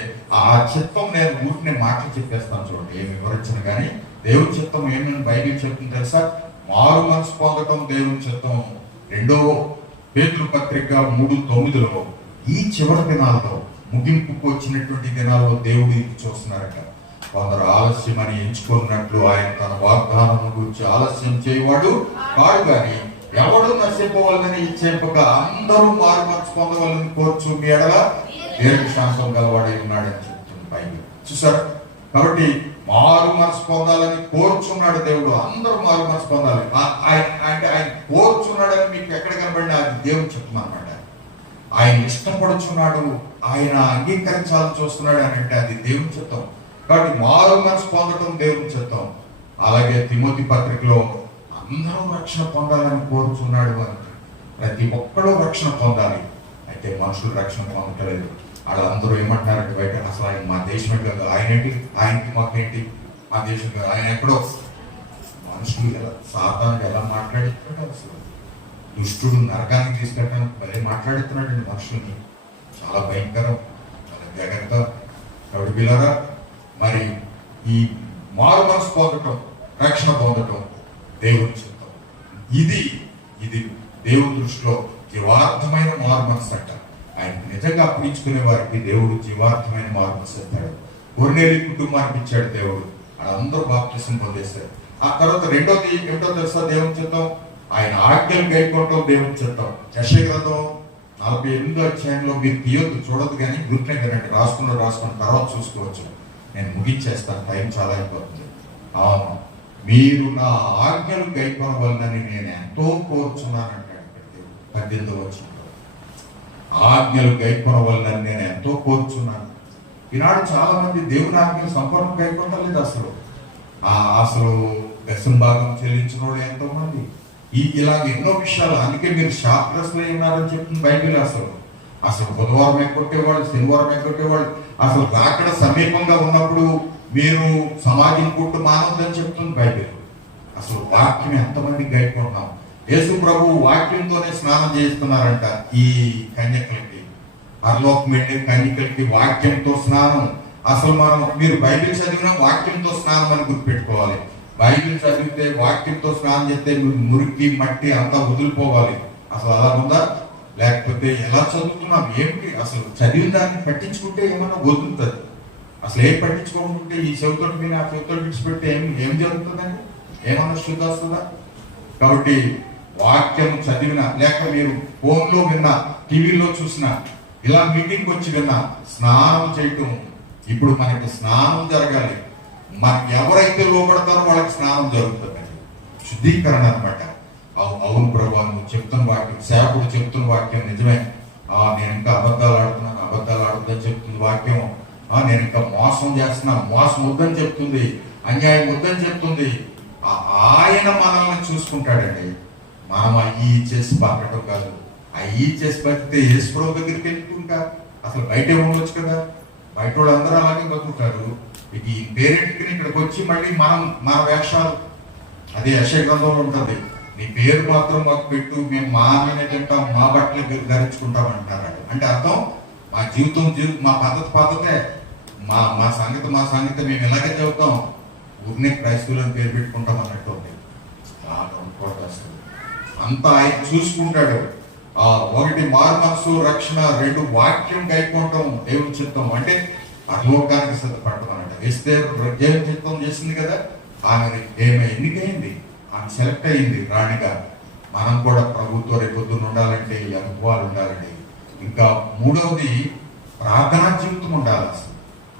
ఆ చిత్తం, నేను ఊరిని మాటలు చెప్పేస్తాను చూడండి, ఏమి వివరించను కానీ దేవుని చిత్తం ఏమని బైబిల్ చెప్తుంది తెలుసా? మారు మనసు పొందటం దేవుని చిత్తం. 2వ పేతురు పత్రిక 3:9 ఈ చివరి దినాల్లో, ముగింపుకు వచ్చినటువంటి దినాల్లో దేవుడు ఇది చూస్తున్నారట. కొందరు ఆలస్యమని ఎంచుకున్నట్లు ఆయన తన వాగ్దానం గురించి ఆలస్యం చేయవాడు కాడు, కానీ ఎవడు నశింపవాలని ఇచ్చేపగా అందరూ మారు మనసు పొందవాలని కోర్చు మీ ఎడల దీర్ఘశాంతం గలవాడై ఉన్నాడని చెప్తుంది బైబిల్. చూసారు? కాబట్టి మారు మనసు పొందాలని కోరుచున్నాడు దేవుడు. అందరూ మారు మనసు పొందాలి అంటే ఆయన కోరుచున్నాడని మీకు ఎక్కడ కనబడినా అది దేవుడు చెప్తున్నమాట. ఆయన ఇష్టపడుచున్నాడు, ఆయన అంగీకరించాలని చూస్తున్నాడు అని అంటే అది దేవుని చిత్తం. కాబట్టి మారు మనసు పొందడం దేవుని చిత్తం. అలాగే తిమోతి పత్రికలో అందరూ రక్షణ పొందాలని కోరుచున్నాడు అని, ప్రతి ఒక్కరూ రక్షణ పొందాలి. అయితే మనుషులు రక్షణ పొందట్లేదు. వాళ్ళందరూ ఏమంటున్నారంటే బయట, అసలు ఆయన మా దేశమే కదా, ఆయనేంటి, ఆయనకి మాకేంటి, మా దేశం కదా, ఆయన ఎక్కడో. మనుషులు ఎలా సాతాను ఎలా మాట్లాడుతున్నాడు, అసలు దుష్టుడు నరకానికి తీసుకెళ్ళడానికి భలే మాట్లాడుతున్నాడు అండి మనుషుల్ని. చాలా భయంకరం, చాలా జాగ్రత్త. కాబట్టి పిల్లరా, మరి ఈ మారు మనసు పొందటం, రక్షణ పొందటం దేవుని చిత్తం. ఇది దేవుని దృష్టిలో జీవార్థమైన మారు మనసు అంట. ఆయన నిజంగా అప్పించుకునే వారికి దేవుడు జీవార్థమైన మారు మనసు ఇస్తాడు. కొర్నేలి కుటుంబానికి ఇచ్చాడు దేవుడు, వాళ్ళందరూ బాప్తిసం పొందేశారు. ఆ తర్వాత రెండోది ఏమిటో తెలుసా దేవుని చిత్తం? ఆయన ఆజ్ఞలు గైకొనటం దేవుని చిత్తం. యెషయా గ్రంథం 48వ అధ్యాయంలో మీరు తీయొద్దు, చూడదు, కానీ గుర్తులేదండి, రాసుకున్న తర్వాత చూసుకోవచ్చు. నేను ముగించేస్తాను, టైం చాలా అయిపోతుంది. మీరు నా ఆజ్ఞలు గైకొనవలనని నేను ఎంతో కోరుచున్నానంటాడు 18వ వచనంలో. ఆజ్ఞలు గైకొనవలనని నేను ఎంతో కోరుచున్నాను. ఈనాడు చాలా మంది దేవుని ఆజ్ఞలు సంపూర్ణ గైకొనలేదు. అసలు దశంభాగం చెల్లించిన వాళ్ళు ఎంతో మంది. ఇలాగ ఎన్నో విషయాలు. అందుకే మీరు శాస్త్రస్తులు ఉన్నారని చెప్తుంది బైబిల్. అసలు బుధవారం ఎక్కొట్టేవాళ్ళు, శనివారం ఎక్కొట్టేవాళ్ళు, అసలు రాకడ సమీపంగా ఉన్నప్పుడు మీరు సమాజం పుట్టు మానవద్దని చెప్తుంది బైబిల్. అసలు వాక్యం ఎంతమంది గైకొంటున్నాం. యేసు ప్రభు వాక్యంతోనే స్నానం చేస్తున్నారంట ఈ కన్యకలకి, పరలోకం వెళ్ళే కన్యకలకి వాక్యంతో స్నానం. అసలు మీరు బైబిల్ చదివినా వాక్యంతో స్నానం అని గుర్తుపెట్టుకోవాలి. బైబిల్ చదివితే వాక్యంతో స్నానం చేస్తే మురికి మట్టి అంతా వదిలిపోవాలి. అసలు అలా ఉందా? లేకపోతే ఎలా చదువుతున్నాం ఏమిటి? అసలు చదివిన దాన్ని పట్టించుకుంటే ఏమన్నా వదులుతుంది. అసలు ఏం పట్టించుకోకుంటే ఈ చెవితోటి మీద ఆ చెవితోటి విడిచిపెడితే ఏం జరుగుతుందండి? ఏమన్నా శుద్ధి వస్తుందా? కాబట్టి వాక్యం చదివిన, లేక మీరు ఫోన్లో విన్నా, టీవీలో చూసినా, ఇలా మీటింగ్కి వచ్చి విన్నా, స్నానం చేయటం. ఇప్పుడు మనకి స్నానం జరగాలి. మనకి ఎవరైతే లోపడతారో వాళ్ళకి స్నానం జరుగుతుంది. శుద్ధీకరణ అనమాట. అవును ప్రభు, నువ్వు చెప్తున్న వాక్యం, సేవకుడు చెప్తున్న వాక్యం నిజమే. నేను ఇంకా అబద్ధాలు ఆడుతుందని చెప్తుంది వాక్యం. నేను ఇంకా మోసం చేస్తున్నా, మోసం వద్దని చెప్తుంది, అన్యాయం వద్దని చెప్తుంది. ఆయన మనల్ని చూసుకుంటాడండి. మనం అయ్యి చేసి బతకటం కాదు. అయ్యి చేసి బతికితే యేసుప్రభు దగ్గరికి వెళ్ళుకుంటా అసలు బయటే ఉండొచ్చు కదా. బయట వాళ్ళందరూ అలాగే బతుకుతారు. ఈ పేరెంట్కి ఇక్కడికి వచ్చి మళ్ళీ మన వేషాలు, అదే యెషయా గ్రంథంలో ఉంటుంది, నీ పేరు మాత్రం మాకు పెట్టు, మేము మా ఆమెనే తింటాం, మా బట్టలు ధరించుకుంటాం అంటారు. అంటే అర్థం, మా జీవితం మా పద్ధతే, మా సంగతి మేము ఇలాగే చెబుతాం, ఊరినే క్రైస్తవులను పేరు పెట్టుకుంటాం అన్నట్టు ఉంది. అంతా ఆయన చూసుకుంటాడు. ఒకటి మారు మనసు, రక్షణ, రెండు వాక్యం గైకోవటం దేవుని చిత్తం. అంటే పరలోకానికి సిద్ధపడటం అన్నట్టు. వేస్తే దేవుని చిత్తం చేసింది కదా, ఆమె ఎన్నికైంది, ఆమె సెలెక్ట్ అయ్యింది రాణిగా. మనం కూడా ప్రభుత్వం రేపొద్దున ఉండాలంటే ఈ అనుభవాలు ఉండాలండి. ఇంకా మూడవది ప్రార్థనా జీవితం ఉండాలి. అసలు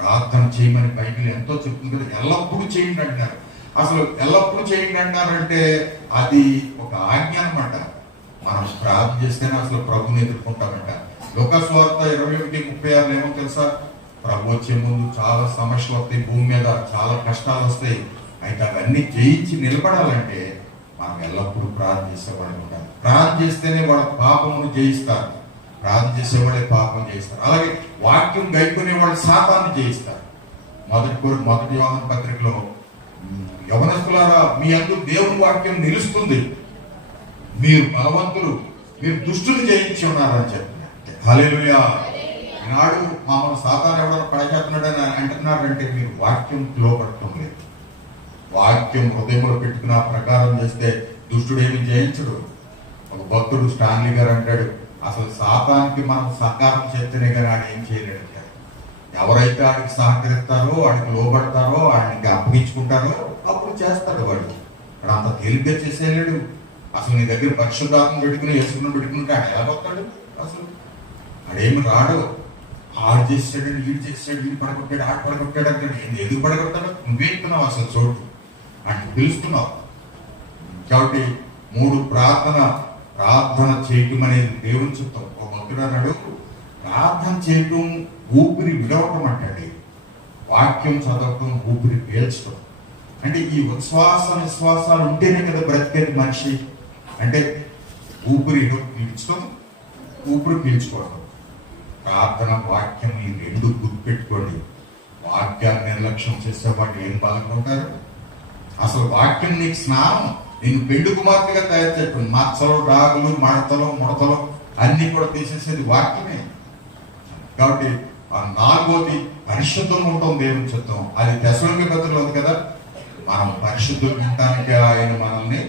ప్రార్థన చేయమని బైబిల్ ఎంతో చెప్తుంది కదా. ఎల్లప్పుడూ చేయండి అంటారు. అసలు ఎల్లప్పుడూ చేయండి అంటారంటే అది ఒక ఆజ్ఞ అనమాట. మనం ప్రార్థన చేస్తేనే అసలు ప్రభుని ఎదుర్కొంటామంట. లూకాసు వార్త 21:36 ఏమో తెలుసా? ప్రభు వచ్చే ముందు చాలా సమస్యలు వస్తాయి, భూమి మీద చాలా కష్టాలు వస్తాయి. అయితే అవన్నీ జయించి నిలబడాలంటే మనం ఎల్లప్పుడూ ప్రార్థన చేసేవాళ్ళు ఉండాలి. ప్రార్థన చేస్తేనే వాళ్ళ పాపమును జయిస్తారు. ప్రార్థన చేసేవాళ్ళే పాపం జయిస్తారు. అలాగే వాక్యం గైకునే వాళ్ళు శాపాన్ని జయిస్తారు. మొదటి యోహాను పత్రికలో, యవనస్తులారా మీ యందు దేవుని వాక్యం నిలుస్తుంది, మీరు బలవంతులు, మీరు దుష్టుని జయించి ఉన్నారని చెప్తున్నారు. హల్లెలూయా. ఈనాడు మామూలు సాతాను ఎవడో పడచేస్తున్నాడని అంటున్నారంటే మీరు వాక్యం లోపడటం లేదు. వాక్యం హృదయంలో పెట్టుకున్న ప్రకారం చేస్తే దుష్టుడేమి జయించడు. ఒక భక్తుడు స్టాన్లీ గారు అంటాడు, అసలు సాతానికి మనం సహకారం చేస్తేనే కానీ ఆడు ఏం చేయలేడు. ఎవరైతే ఆడికి సహకరిస్తారో, ఆడికి లోబడతారో, ఆడికి అప్పగించుకుంటారో అప్పుడు చేస్తాడు వాడు. ఇక్కడ అంత తేలిగ్గా చేసేయలేడు. అసలు నీ దగ్గర పరిశుద్ధాత్మ పెట్టుకుని యేసుని పెట్టుకుంటే ఆడు ఎలా పోతాడు? అసలు ఆడేమి రాడు. ఆడు చేస్తాడు, వీడు చేస్తాడు, వీడు పడగొట్టాడు, ఆడు పడగొట్టాడు అంటాడు. ఎందుకు పడగొట్టాడు? నువ్వేస్తున్నావు అసలు చోటు అంటే పిలుస్తున్నావు. కాబట్టి 3 ప్రార్థన చేయటం అనేది దేవుని చిత్తం. ఒక భక్తుడు అన్నాడు, ప్రార్థన చేయటం ఊపిరి విడవటం అంటాడు. వాక్యం చదవటం ఊపిరి పీల్చడం. అంటే ఈ ఉచ్ఛ్వాస నిశ్వాసాలు ఉంటేనే కదా బ్రతికేది మనిషి. అంటే ఊపిరి పీల్చడం, ఊపిరి పీల్చుకోవడం. ప్రార్థన, వాక్యం ఈ 2 గుర్తుపెట్టుకోండి. వాక్యాన్ని నిర్లక్ష్యం చేసేవాళ్ళు ఏం బాధపడతారు? అసలు వాక్యం నీకు స్నానం, నేను పెళ్లి కుమార్తెగా తయారు చేయటం. మచ్చలు, రాగులు, మడతలు, ముడతలు అన్ని కూడా తీసేసేది వాక్యమే. కాబట్టి ఆ 4వది పరిశుద్ధం ఉండటం దేవుని చిత్తం. అది తెసలోనికే పత్రికలో ఉంది కదా, మనం పరిశుద్ధులు ఉండటానికి ఆయన మనల్ని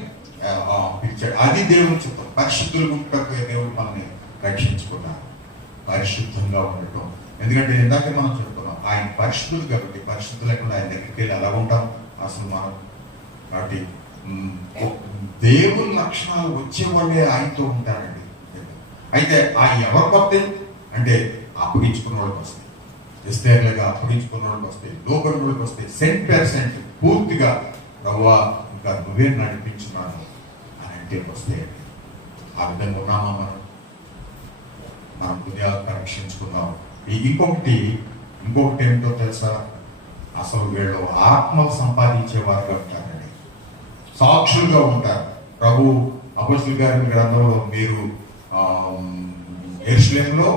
పిలిచాడు. అది దేవుని చిత్తం. పరిశుద్ధులు ఉండటం దేవుడు మనల్ని రక్షించుకున్నాడు. పరిశుద్ధంగా ఉండటం. ఎందుకంటే ఇందాక మనం చెప్తున్నాం, ఆయన పరిశుద్ధులు కాబట్టి పరిశుద్ధి లేకుండా ఆయన దగ్గరికి వెళ్ళి ఎలా ఉంటాం అసలు మనం. కాబట్టి దేవుని లక్షణాలు వచ్చేవాళ్ళే ఆయనతో ఉంటారండి. అయితే ఆ ఎవరికి వస్తాయి అంటే అప్పగించుకున్న వాళ్ళకి వస్తాయి, విస్తేర్లుగా అప్పగించుకున్న వాళ్ళకి వస్తాయి, లోపల వాళ్ళకి వస్తాయి. 100% పూర్తిగా ప్రభువా ఇంకా నువ్వే నడిపించున్నాను అని అంటే వస్తాయండి. ఆ విధంగా ఉన్నామా మనం హృదయాలను రక్షించుకున్నాం. ఇంకొకటి ఏమిటో తెలుసా? అసలు వీళ్ళు ఆత్మలు సంపాదించేవారుగా ఉంటారండి, సాక్షులుగా ఉంటారు. ప్రభు అపొస్తలుల గారి గ్రంథంలో మీరు యెరూషలేములో,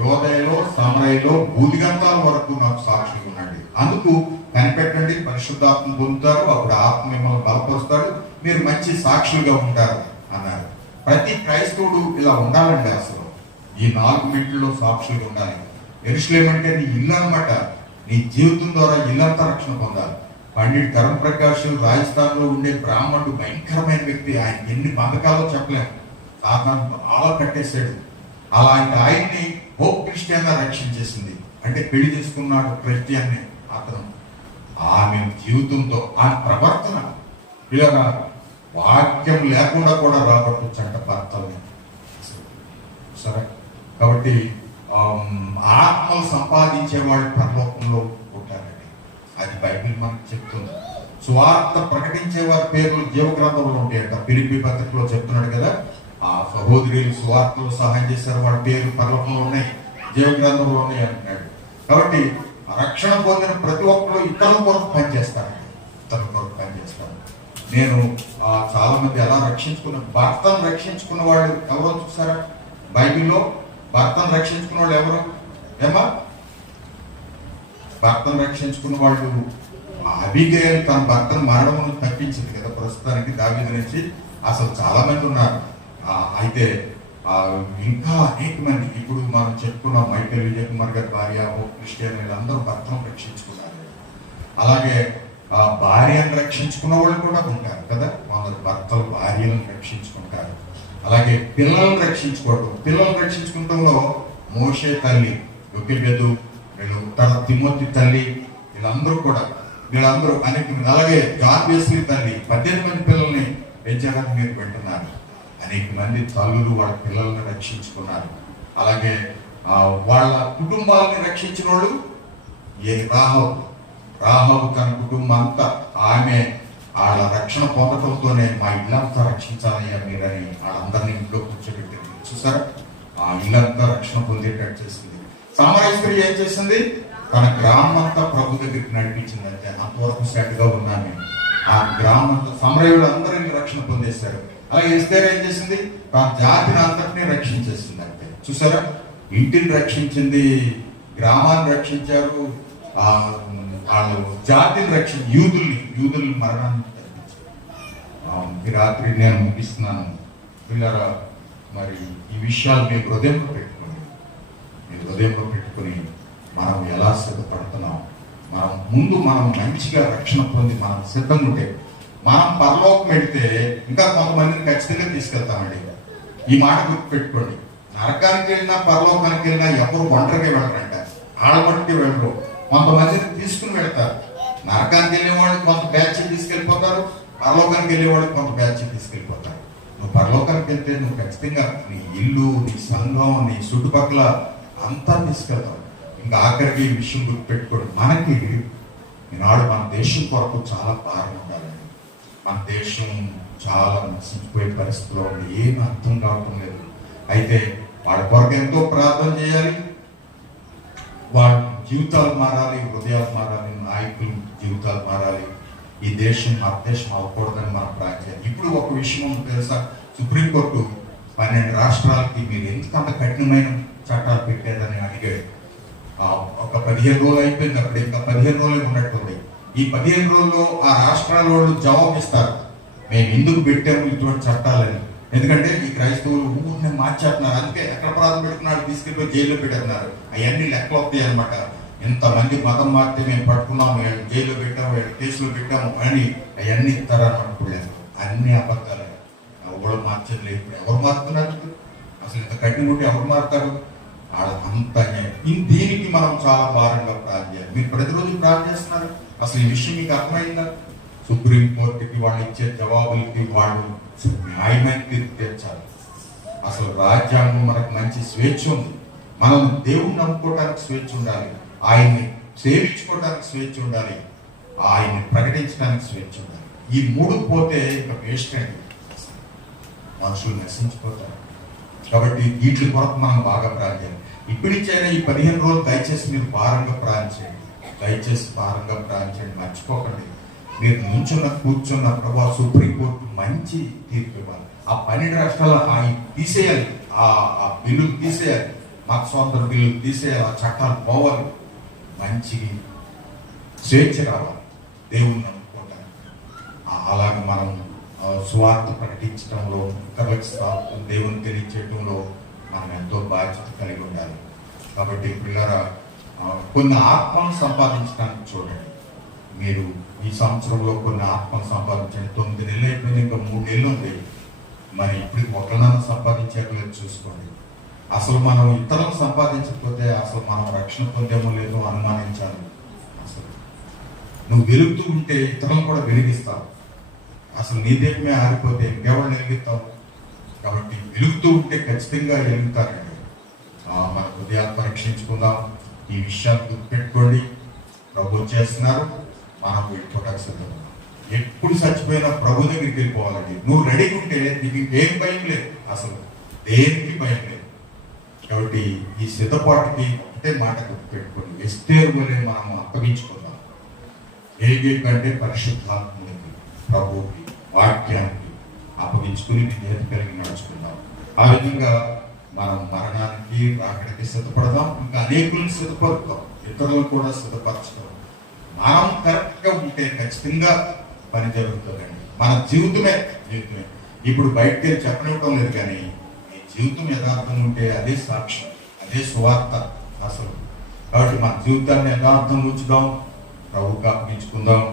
యోదయలో, సమరయలో, భూదిగంతాల వరకు నాకు సాక్షులు ఉండండి. అందుకు కనిపెట్టండి, పరిశుద్ధాత్మ పొందుతారు, అప్పుడు ఆత్మ మిమ్మల్ని బలపరుస్తాడు, మీరు మంచి సాక్షులుగా ఉంటారు అన్నారు. ప్రతి క్రైస్తవుడు ఇలా ఉండాలండి. అసలు ఈ 4 మెట్లలో సాక్షులుగా ఉండాలి. యెరూషలేము అంటే నీ ఇల్లు అనమాట. నీ జీవితం ద్వారా ఇల్లంతా రక్షణ పొందాలి. పండిట్ కరణ్ ప్రకాష్ రాజస్థాన్ లో ఉండే బ్రాహ్మణుడు భయంకరమైన వ్యక్తి. ఆయన ఎన్ని బంధకాలో చెప్పలేము. సాధారణ బాగా కట్టేశాడు. అలాంటి ఆయన్ని హోప్ క్రిస్టియన్ రక్షించేసింది. అంటే పెళ్లి చేసుకున్నాడు క్రిస్టియన్ని అతను. ఆమె జీవితంతో ఆ ప్రవర్తన ఇలా వాక్యం లేకుండా కూడా రాబట్టొచ్చంట భర్తల్ని. సరే, కాబట్టి ఆత్మలు సంపాదించే వాళ్ళు పరలోకంలో ఉంటారండి. అది బైబిల్ మనకు చెప్తుంది. సువార్త ప్రకటించే వారి పేర్లు జీవగ్రంథంలో ఉంటాయంట. ఫిలిప్పీ పత్రికలో చెప్తున్నాడు కదా, ఆ సహోదరులు సువార్తలు సహాయం చేశారు, వాళ్ళ పేర్లు పరలోకంలో ఉన్నాయి, జీవగ్రంథంలో ఉన్నాయి అంటున్నాడు. కాబట్టి రక్షణ పొందిన ప్రతి ఒక్కరు ఇతరుల కొరకు పనిచేస్తారు. నేను చాలా మంది ఎలా భర్తను రక్షించుకున్న వాళ్ళు ఎవరో చూసారా? బైబిల్లో భర్తను రక్షించుకున్న వాళ్ళు ఎవరు? ఏమా భర్తను రక్షించుకున్న వాళ్ళు అబీగయల్ తన భర్తను మరణం తప్పించింది కదా ప్రస్తుతానికి దావీదు నుంచి. అసలు చాలా మంది ఉన్నారు. అయితే ఇంకా అనేక మంది ఇప్పుడు మనం చెప్పుకున్నాం, మైకేల్ విజయ్ కుమార్ గారి భార్య, క్రిస్టియన్, వీళ్ళందరూ భర్తను రక్షించుకున్నారు. అలాగే భార్యను రక్షించుకున్న వాళ్ళు కూడా ఉంటారు కదా, వాళ్ళ భర్తలు భార్యలను రక్షించుకుంటారు. అలాగే పిల్లలను రక్షించుకోవడంలో మోషే తల్లి యోకెబెదు, వీళ్ళు తన తిమోతి తల్లి, వీళ్ళందరూ అనేక మంది. అలాగే జాన్ వెస్లీ తల్లి 18 మంది పిల్లల్ని పెంచారని మీరు వింటున్నారు. అనేక మంది తల్లులు వాళ్ళ పిల్లల్ని రక్షించుకున్నారు. అలాగే వాళ్ళ కుటుంబాలని రక్షించిన వాళ్ళు రాహబు తన కుటుంబం అంతా, ఆమె వాళ్ళ రక్షణ పొందటంతోనే మా ఇల్లంతా రక్షించాలయ్యా మీరని వాళ్ళందరినీ ఇంట్లో కూర్చోబెట్టింది. చూసారా, ఆ ఇల్లంతా రక్షణ పొందేటట్టు చేసింది. సమరయ స్త్రీ ఏం చేసింది? తన గ్రామం అంతా ప్రభు దగ్గరికి నడిపించింది. అంటే అంతవరకు సెట్ గా ఉన్నాను. ఆ గ్రామం అంతా సమరయులు అందరినీ రక్షణ పొందేశారు. అలాగే ఎస్తేర్ ఏం చేసింది? తన జాతిని అంతటినీ రక్షించేసింది. అంటే చూసారా, ఇంటిని రక్షించింది, గ్రామాన్ని రక్షించారు, వాళ్ళు జాతిని యూదుల్ని మరణాన్ని తప్పించారు. ఈ రాత్రి నేను ముగిస్తున్నాను పిల్లరా. మరి ఈ విషయాలు మీ హృదయంలో పెట్టుకుని మనం ఎలా సిద్ధపడుతున్నాం, మనం మంచిగా రక్షణ పొంది మనం సిద్ధంగా ఉంటే మనం పరలోకం పెడితే ఇంకా కొంతమందిని ఖచ్చితంగా తీసుకెళ్తామండి. ఈ మాట గుర్తుపెట్టుకోండి. నరకానికి వెళ్ళినా పరలోకానికి వెళ్ళినా ఎవరు ఒంటరిగా వెళ్ళరంట, ఆడబడికి వెళ్ళరు. కొంతమందిని తీసుకుని వెళ్తారు. నరకానికి వెళ్ళేవాళ్ళు కొంత బ్యాచ్ తీసుకెళ్ళిపోతారు, పరలోకానికి వెళ్ళేవాళ్ళు కొంత బ్యాచ్ తీసుకెళ్ళిపోతారు. నువ్వు పరలోకానికి వెళ్తే నువ్వు ఖచ్చితంగా నీ ఇల్లు, నీ సంఘం, నీ చుట్టుపక్కల అంతా తీసుకెళ్తావు. ఇంకా ఆఖరికి ఈ విషయం గుర్తుపెట్టుకోండి, మనకి ఈనాడు మన దేశం కొరకు చాలా భారం ఉండాలండి. మన దేశం చాలా నశించిపోయే పరిస్థితిలో ఉంది, ఏమి అర్థం కావటం లేదు. అయితే వాళ్ళ కొరకు ఎంతో ప్రార్థన చేయాలి, వాళ్ళ జీవితాలు మారాలి, హృదయాలు మారాలి, నాయకులు జీవితాలు మారాలి. ఈ దేశం దేశం అవ్వకూడదని మనం ప్రార్థన. ఇప్పుడు ఒక విషయం ఉంది తెలుసా, సుప్రీంకోర్టు 12 రాష్ట్రాలకి మీరు ఎందుకంత కఠినమైన చట్టాలు పెట్టారని అడిగాడు. ఒక 15 రోజులు అయిపోయింది, అప్పుడు ఇంకా 15 రోజులు ఉన్నట్టుంది. ఈ 15 రోజుల్లో ఆ రాష్ట్రాల వాళ్ళు జవాబు ఇస్తారు, మేము ఎందుకు పెట్టాము ఇటువంటి చట్టాలని. ఎందుకంటే ఈ క్రైస్తవులు ఊరిని మార్చేస్తున్నారు, అందుకే ఎక్కడ ప్రార్థన పెట్టుకున్నాడు తీసుకెళ్ళి జైల్లో పెట్టేస్తున్నారు. అవన్నీ లెక్కలు వస్తాయి అనమాట. ఇంతమంది మతం మారితే మేము పట్టుకున్నాము, జైల్లో పెట్టాము, కేసులో పెట్టాము అని అవన్నీ ఇస్తారన్నమాట. అన్ని అబద్ధాలు, ఎవరు మార్చేది లేదు. ఇప్పుడు ఎవరు మారుతున్నారు అసలు? ఇంత కఠిన ఉంటే ఎవరు మారుతారు? అంత దీనికి మనం చాలా భారంగా ప్రార్థన చేయాలి. మీరు ప్రతిరోజు ప్రార్థన చేస్తున్నారు, అసలు ఈ విషయం మీకు అర్థమైందా? సుప్రీంకోర్టుకి వాళ్ళు ఇచ్చే జవాబులకి వాళ్ళు న్యాయమైన తీర్పు తెచ్చాలి. అసలు రాజ్యాంగం మనకు మంచి స్వేచ్ఛ ఉంది, మనం దేవుణ్ణి నమ్ముకోవడానికి స్వేచ్ఛ ఉండాలి, ఆయన్ని సేవించుకోవడానికి స్వేచ్ఛ ఉండాలి, ఆయన్ని ప్రకటించడానికి స్వేచ్ఛ ఉండాలి. ఈ 3 పోతే ఇక వేస్ట్ అండి, మనుషులు నశించిపోతారు. కాబట్టి వీటి కొరకు మనం బాగా ప్రార్థన. ఇప్పటికైనా ఈ 15 రోజులు దయచేసి మీరు భారంగా ప్రార్థించండి, దయచేసి భారంగా ప్రార్థించండి, మర్చిపోకండి. మీరు నుంచున్న కూర్చున్న ప్రభా సుప్రీంకోర్టు మంచి తీర్పు ఇవ్వాలి. ఆ 12 రాష్ట్రాలు తీసేయాలి, ఆ బిల్లులు తీసేయాలి, మత స్వాతంత్ర బిల్లులు తీసేయాలి, ఆ చట్టాలు పోవాలి, మంచి స్వేచ్ఛ రావాలి దేవుణ్ణి నమ్ముకోవడానికి. అలాగే మనం స్వార్థ ప్రకటించడంలో, ఇతరులకు దేవుని తెలియచేయడంలో మనం ఎంతో బాధ్యత కలిగి ఉండాలి. కాబట్టి పిల్లరా, కొన్ని ఆత్మను సంపాదించడానికి చూడండి. మీరు ఈ సంవత్సరంలో కొన్ని ఆత్మను సంపాదించండి. 9 నెలలు అయిపోయింది, ఇంకా 3 నెలలు ఉంది. మరి ఇప్పుడు ఒకళ్ళనన్నా సంపాదించేట్లేదు చూసుకోండి. అసలు మనం ఇతరులను సంపాదించకపోతే అసలు మనం రక్షణ పొందేమో లేదో అనుమానించాలి. అసలు నువ్వు వెలుగుతూ ఉంటే ఇతరులను కూడా వెలిగిస్తావు. అసలు నీ దేహమే ఆరిపోతే ఇంకెవరు వెలిగిస్తావు? కాబట్టి వెలుగుతూ ఉంటే ఖచ్చితంగా వెలుగుతారండి. మన హృదయాన్ని పరీక్షించుకుందాం. ఈ విషయాన్ని గుర్తుపెట్టుకోండి. ప్రభు చేస్తున్నారు, మనం వెళ్ళిపోవడానికి సిద్ధం. ఎప్పుడు చచ్చిపోయినా ప్రభు దగ్గరికి వెళ్ళిపోవాలండి. నువ్వు రెడీగా ఉంటే నీకు ఏం భయం లేదు, అసలు దేనికి భయం లేదు. కాబట్టి ఈ సిద్ధపాటుకి ఒకటే మాట గుర్తుపెట్టుకోండి, ఎస్తేరు వలె మనం అప్పగించుకుందాం. ఏగే కంటే పరిశుద్ధాత్మకి, ప్రభువుకి, వాక్యానికి అప్పగించుకుని విధేయత కలిగి నడుచుకుందాం. ఆ విధంగా మనం మరణానికి రాకడికి సిద్ధపడదాం, ఇంకా అనేకులను సిద్ధపడతాం, ఇతరులను కూడా సిద్ధపరచుతాం. మనం కరెక్ట్ గా ఉంటే ఖచ్చితంగా పని జరుగుతుందండి. మన జీవితమే. ఇప్పుడు బయటకి వెళ్ళి చెప్పనివ్వడం లేదు, కానీ ఈ జీవితం యథార్థం ఉంటే అదే సాక్ష్యం, అదే సువార్త అసలు. కాబట్టి మన జీవితాన్ని యథార్థం ఉంచుదాం, ప్రభువుకి అప్పగించుకుందాం,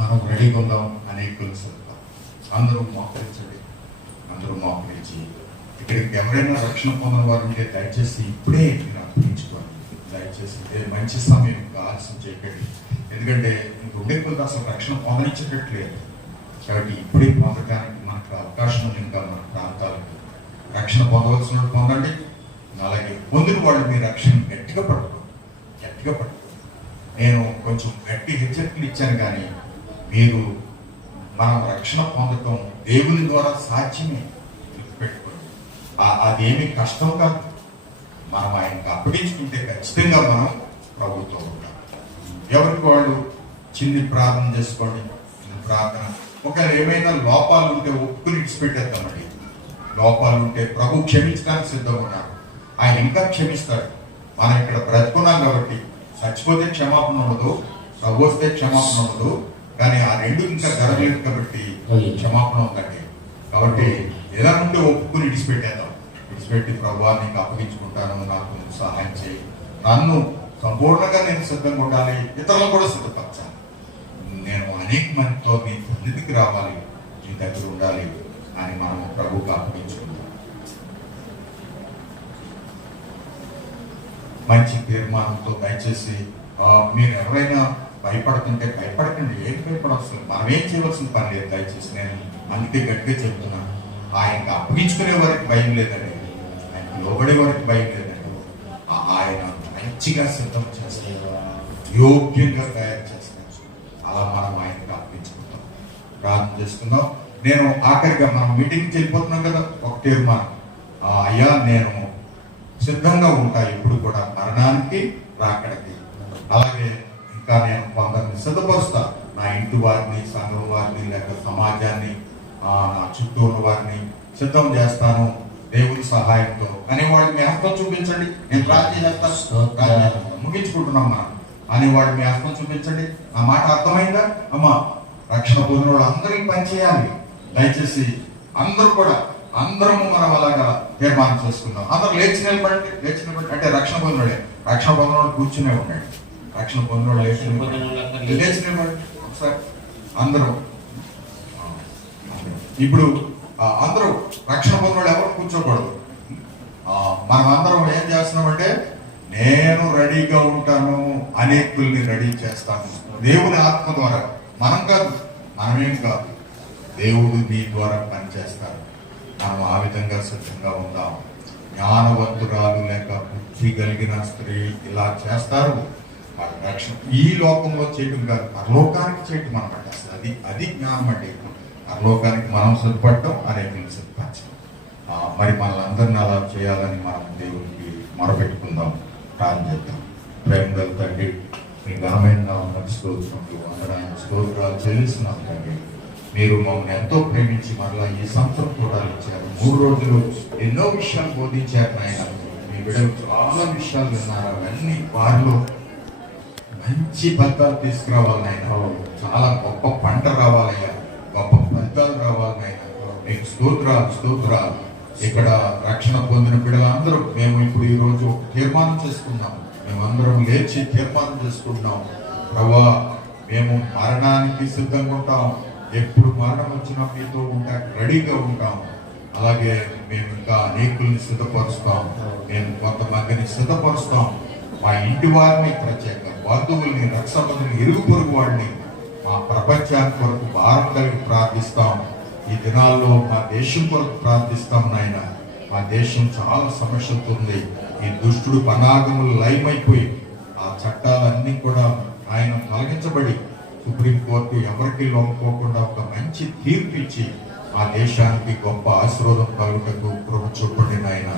మనం రెడీగా ఉందాం, అనేకులు సిద్ధం. అందరూ మోకరించండి, అందరూ మోకరించి. ఇక్కడికి ఎవరైనా రక్షణ పొందిన వారు ఉంటే దయచేసి ఇప్పుడే మీరు అప్పగించుకోండి. దయచేసి మంచి సమయం ఆలస్యం చేయకండి, ఎందుకంటే ఇంక ఉండే కొద్ది అసలు రక్షణ పొందనిచ్చేటట్లేదు. కాబట్టి ఇప్పుడే పొందడానికి మనకు అవకాశం ఉంది. ఇంకా మన ప్రాంతాలకు రక్షణ పొందవలసిన పొందండి. అలాగే పొందిన వాళ్ళు మీ రక్షణ గట్టిగా పట్టుకోండి, గట్టిగా పట్టుకోండి. నేను కొంచెం గట్టి హెచ్చరికలు ఇచ్చాను, కానీ మీరు మనం రక్షణ పొందటం దేవుని ద్వారా సాధ్యమే. గుర్తుపెట్టుకోండి, అదేమి కష్టం కాదు. మనం ఆయనకు అప్పగించుకుంటే ఖచ్చితంగా మనం ప్రభుత్వం ఉంటాం. ఎవరికి వాళ్ళు చిన్ని ప్రార్థన చేసుకోండి. ప్రార్థన ఒకవేళ ఏమైనా లోపాలు ఉంటే ఒప్పుకుని ఇడిచిపెట్టేద్దామండి. లోపాలు ఉంటే ప్రభు క్షమించడానికి సిద్ధంగా ఉన్నాడు, ఆయన ఇంకా క్షమిస్తాడు. మనం ఇక్కడ బ్రతుకున్నాం కాబట్టి చచ్చిపోతే క్షమాపణ ఉండదు, ప్రభు వస్తే క్షమాపణ ఉండదు, కానీ ఆ 2 ఇంకా జరగలేదు కాబట్టి క్షమాపణ ఉందండి. కాబట్టి ఎలా ఉంటే ఒప్పుకుని ఇడిచిపెట్టేద్దాం. విడిచిపెట్టి ప్రభువా నీకు అప్పగించుకుంటాను, నాకు సహాయం చేయి, నన్ను సంపూర్ణంగా నేను సిద్ధంగా ఉండాలి, ఇతరులను కూడా సిద్ధపరచాలి, నేను అనేక మందితో మీ సన్నిధికి రావాలి, మీ దగ్గర ఉండాలి అని మనం ప్రభువుకి అప్పగించుకుంటాం. మంచి తీర్మానంతో దయచేసి మీరు ఎవరైనా భయపడుతుంటే భయపడకండి. ఏం భయపడవలసింది, మనం ఏం చేయవలసిన పని లేదు. దయచేసి నేను అందుకే గట్టిగా చెప్తున్నాను, ఆయనకు అప్పగించుకునే వారికి భయం లేదండి, ఆయనకు లోబడే వారికి భయం లేదండి. ఆయన మంచిగా సిద్ధం చేస్తాడు, యోగ్యంగా తయారు చేస్తాడు. అలా మనం ఆయనకి అర్పించుకుంటాం, ప్రార్థన చేసుకుందాం. నేను ఆఖరిగా మనం మీటింగ్కి వెళ్ళిపోతున్నాం కదా, ఒక తీర్మానం, అయ్యా నేను సిద్ధంగా ఉంటా ఎప్పుడు కూడా మరణానికి రాకడికి. అలాగే ఇంకా నేను కొందరిని సిద్ధపరుస్తా, నా ఇంటి వారిని, సంఘం వారిని, లేక సమాజాన్ని, నా చుట్టూ ఉన్న వారిని సిద్ధం చేస్తాను దేవుని సహాయంతో అనేవాడు మీ హస్తం చూపించండి. నేను ప్రార్థన చేస్తాను, ముగించుకుంటున్నాం మనం. అనేవాడు మీ హస్తం చూపించండి. ఆ మాట అర్థమైందా అమ్మా? రక్షణ పొందిన వాళ్ళు అందరికీ పనిచేయాలి. దయచేసి అందరము మనం అలాగా తీర్మానం చేసుకుందాం. అందరూ లేచి నిలబడి అంటే రక్షణ పొందినోడే. రక్షణ పొందినోడు కూర్చునే ఉన్నాడు. రక్షణ పొందినోడు లేచి నిలబడి ఒకసారి అందరూ. ఇప్పుడు అందరూ రక్షణ పొందినోడు ఎవరు కూర్చోకూడదు. మనం అందరం ఏం చేస్తున్నామంటే, నేను రెడీగా ఉంటాను, అనేకుల్ని రెడీ చేస్తాను దేవుని ఆత్మ ద్వారా. మనమేం కాదు, దేవుడు నీ ద్వారా పనిచేస్తారు. మనం ఆ విధంగా సిద్ధంగా ఉందాం. జ్ఞానవంతురాలు లేక బుద్ధి కలిగిన స్త్రీ ఇలా చేస్తారు. వాళ్ళ రక్షణ ఈ లోకంలో చేయడం కాదు, పరలోకానికి చేయటం అనమాట. అసలు అది జ్ఞానం అంటే. పరలోకానికి మనం సిద్ధపడటం, అనేకుల్ని సిద్ధపరచడం. మరి మనల్ని అలా చేయాలని మనం దేవుడికి మొరపెట్టుకుందాం, ప్రార్థన చేద్దాం. ప్రేమ గల తండ్రి, మీ ఘనమైన నామమునకు స్తోత్రములు, వందనాలు, స్తోత్రాలు చెల్లిస్తున్నాం తండ్రి. మీరు మమ్మల్ని ఎంతో ప్రేమించి మరలా ఈ సంవత్సరం కూడా ఇచ్చారు. 3 రోజులు ఎన్నో విషయాలు బోధించారు నాయన. మీ బిడ్డలు చాలా విషయాలు విన్నారు. అవన్నీ వారిలో మంచి ఫలితాలు తీసుకురావాలి నాయన. చాలా గొప్ప పంట రావాలయ్యా, గొప్ప ఫలితాలు రావాలి నాయన. మీకు స్తోత్రాలు. ఇక్కడ రక్షణ పొందిన బిడ్డలందరూ మేము ఇప్పుడు ఈ రోజు ఒక తీర్మానం చేసుకున్నాం. మేమందరం లేచి తీర్మానం చేసుకుంటున్నాం. ప్రభా, మేము మరణానికి సిద్ధంగా ఉంటాం. ఎప్పుడు మరణం వచ్చినా మీతో ఉంటానికి రెడీగా ఉంటాం. అలాగే మేము ఇంకా అనేకుల్ని సిద్ధపరుస్తాం. మేము కొంతమందిని సిద్ధపరుస్తాం. మా ఇంటి వారిని, ప్రత్యేక బంధువుల్ని, రక్షబంధువుని, ఇరుగు పొరుగు వాడిని, మా ప్రపంచానికి కొరకు భారం కలిగి ప్రార్థిస్తాం. ఈ దినాల్లో మా దేశం కొరకు ప్రార్థిస్తాం నాయన. మా దేశం చాలా సమస్యలతో ఉంది. ఈ దుష్టుడు పనాగములు లయమైపోయి ఆ చట్టాలన్నీ కూడా ఆయన తొలగించబడి సుప్రీంకోర్టు ఎవరికి లొంగిపోకుండా ఒక మంచి తీర్పు ఇచ్చి ఆ దేశానికి గొప్ప ఆశీర్వాదం కలుగుటకు కృప చూపండి నాయన.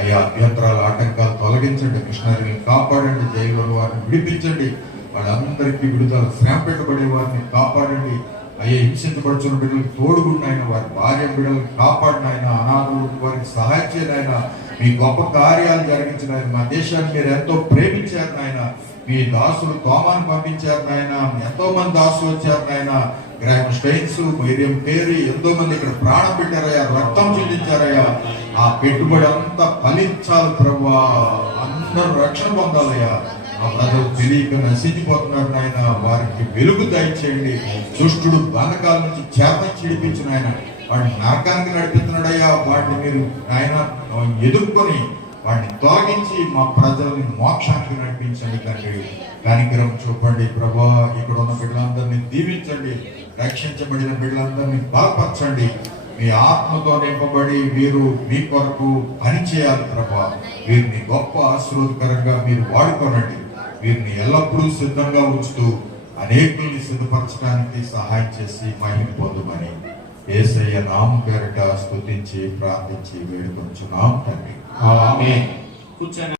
అయ్యా, అభ్యంతరాల ఆటంకాలు తొలగించండి, మిషనరీని కాపాడండి, జైలు వారిని విడిపించండి, వాళ్ళందరికీ విడుదల, శ్రమ పెట్టబడే వారిని కాపాడండి. అయ్యే, హింసించబడుచున్న బిడ్డలకు తోడుగుండాయన, వారి భార్య బిడ్డలకు కాపాడినాయన, అనాథులు వారికి సహాయం చేయడాయన, మీ గొప్ప కార్యాలు జరిగించిన మా దేశాన్ని మీరు ఎంతో ప్రేమించారు నాయన. మీ దాసులు తోమాను పంపించారు నాయన. ఎంతో మంది దాసులు వచ్చారు నాయన. గ్రామ్ స్టైన్స్, వైర్యం పేరు ఎంతో మంది ఇక్కడ ప్రాణం పెట్టారయ్యా, రక్తం చెల్లించారయ్యా. ఆ పెట్టుబడి అంతా ఫలించాలి ప్రభువా. అందరూ రక్షణ పొందాలయ్యా. ఆ ప్రజలు తెలియక నశించిపోతున్నారు నాయన. వారికి వెలుగు దయచేయండి. దుష్టుడు బంధకాల నుంచి చేతని చిడిపించిన ఆయన వాడిని నరకానికి నడిపిస్తున్నాడయ్యా. వాటిని మీరు ఆయన ఎదుర్కొని వాడిని తొలగించి మా ప్రజల్ని మోక్షానికి నడిపించండి తండ్రి. కనికరం చూపండి ప్రభా. ఇక్కడ ఉన్న బిడ్డలందరినీ దీవించండి. రక్షించబడిన బిడ్డలందరినీ బలపరచండి. మీ ఆత్మతో నింపబడి వీరు మీ కొరకు పని చేయాలి ప్రభా. వీరిని గొప్ప ఆశీర్వాదకరంగా మీరు వాడుకోనండి. వీరిని ఎల్లప్పుడూ సిద్ధంగా ఉంచుతూ అనేకుల్ని సిద్ధపరచడానికి సహాయం చేసి మహిమ పొందుమని యేసయ్య నామం పేరిట స్తుతించి ప్రార్థించి వేడుకొంచున్నాం తండ్రి. ఆమేన్.